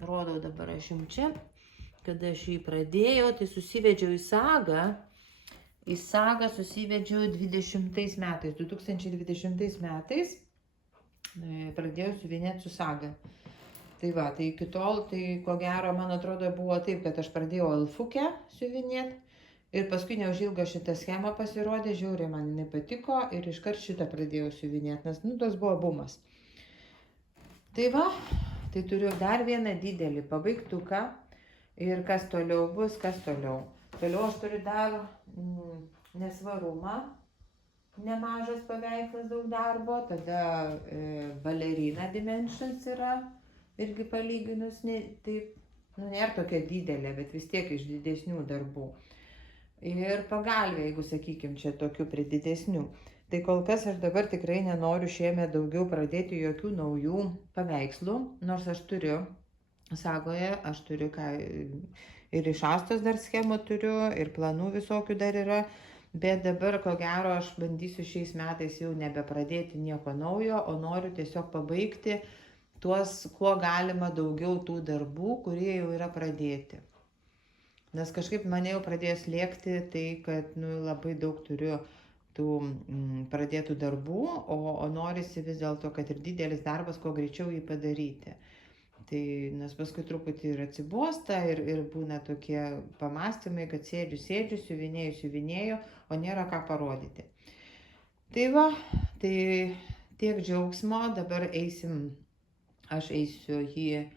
Rodau dabar aš jums čia. Kada aš jį pradėjau, tai susivedžiau į sagą. Į sagą susivedžiau 20 metais. 2020 metais pradėjau siuvinėti su saga. Tai va, tai iki tol, tai ko gero, man atrodo, buvo taip, kad aš pradėjau elfukę siuvinėti. Ir paskui neužilgo šitą schemą pasirodė, žiauriai man jinai patiko ir iškart šitą pradėjau siuvinėti, nes tas buvo bumas. Tai va, tai turiu dar vieną didelį pabaigtuką ir kas toliau bus, kas toliau. Toliau aš turiu dar nesvarumą, nemažas paveikslas, daug darbo, tada balerina dimensions yra irgi palyginus, taip, nėra tokia didelė, bet vis tiek iš didesnių darbų. Ir pagalvė, jeigu sakykim, čia tokių prie didesnių. Tai kol kas aš dabar tikrai nenoriu šiemet daugiau pradėti jokių naujų paveikslų, nors aš turiu sagoje, aš turiu ir iš Astos dar schemų turiu, ir planų visokių dar yra, bet dabar ko gero aš bandysiu šiais metais jau nebepradėti nieko naujo, o noriu tiesiog pabaigti tuos, kuo galima daugiau tų darbų, kurie jau yra pradėti. Nes kažkaip mane jau pradėjo slėgti tai, kad labai daug turiu tų pradėtų darbų, o norisi vis dėlto, kad ir didelis darbas, kuo greičiau jį padaryti. Tai, nes paskui truputį ir atsibosta, ir būna tokie pamastymai, kad sėdžiu, siuvinėju, o nėra ką parodyti. Tai va, tai tiek džiaugsmo, dabar aš eisiu jį,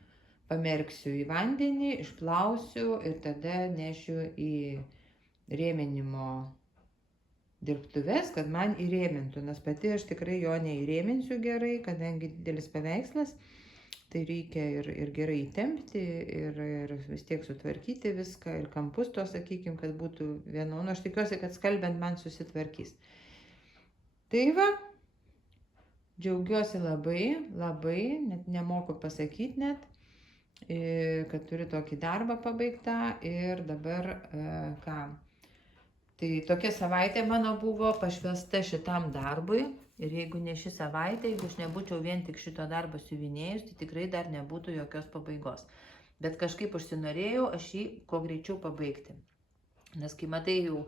pamerksiu į vandenį, išplausiu ir tada nešiu į rėminimo dirbtuves, kad man įrėmintų, nes pati aš tikrai jo neįrėminsiu gerai, kadangi didelis paveikslas, tai reikia ir gerai įtempti, ir vis tiek sutvarkyti viską, ir kampus to, sakykim, kad būtų vienu, aš tikiuosi, kad skalbiant man susitvarkys. Tai va, džiaugiuosi labai, net nemoku pasakyti net, kad turiu tokį darbą pabaigtą ir dabar ką. Tai tokia savaitė mano buvo pašvęsta šitam darbui ir jeigu ne ši savaitė, jeigu aš nebūčiau vien tik šito darbo siuvinėjus, tai tikrai dar nebūtų jokios pabaigos. Bet kažkaip užsinorėjau aš jį kuo greičiau pabaigti. Nes kai matai jau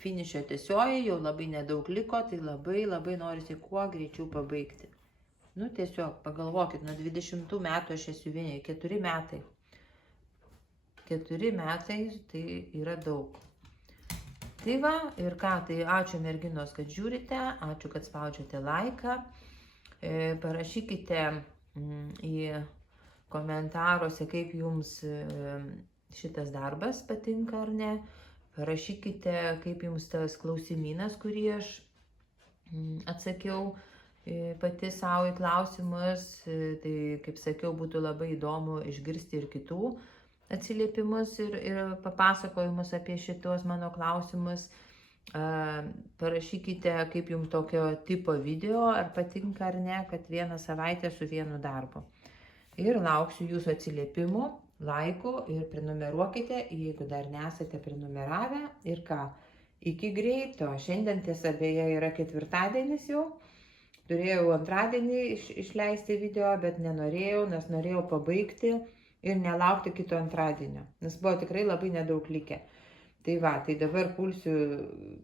finišo tiesioji, jau labai nedaug liko, tai labai norisi kuo greičiau pabaigti. Tiesiog pagalvokit, nuo 20 metų aš esu siuvinėju, 4 metai. 4 metai tai yra daug. Tai va, ir ką, tai ačiū merginos, kad žiūrite, ačiū, kad spaudžiate laiką. Parašykite į komentaruose, kaip jums šitas darbas patinka ar ne. Parašykite, kaip jums tas klausimynas, kurį aš atsakiau pati savo į klausimus, tai kaip sakiau, būtų labai įdomu išgirsti ir kitų atsiliepimus ir papasakojimus apie šitos mano klausimus. Parašykite, kaip jums tokio tipo video, ar patinka ar ne, kad vieną savaitę su vienu darbu. Ir lauksiu jūsų atsiliepimų, laikų ir prenumeruokite, jeigu dar nesate prenumeravę. Ir ką, iki greito. Šiandien tiesa beje yra ketvirtadienis jau. Turėjau antradienį išleisti video, bet nenorėjau, nes norėjau pabaigti ir nelaukti kito antradienio, nes buvo tikrai labai nedaug likę. Tai va, tai dabar pulsiu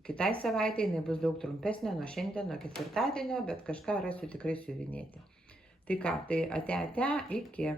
kitai savaitai, jinai bus daug trumpesnė nuo šiandien, nuo ketvirtadienio, bet kažką rasiu tikrai siuvinėti. Tai ką, tai ate, iki.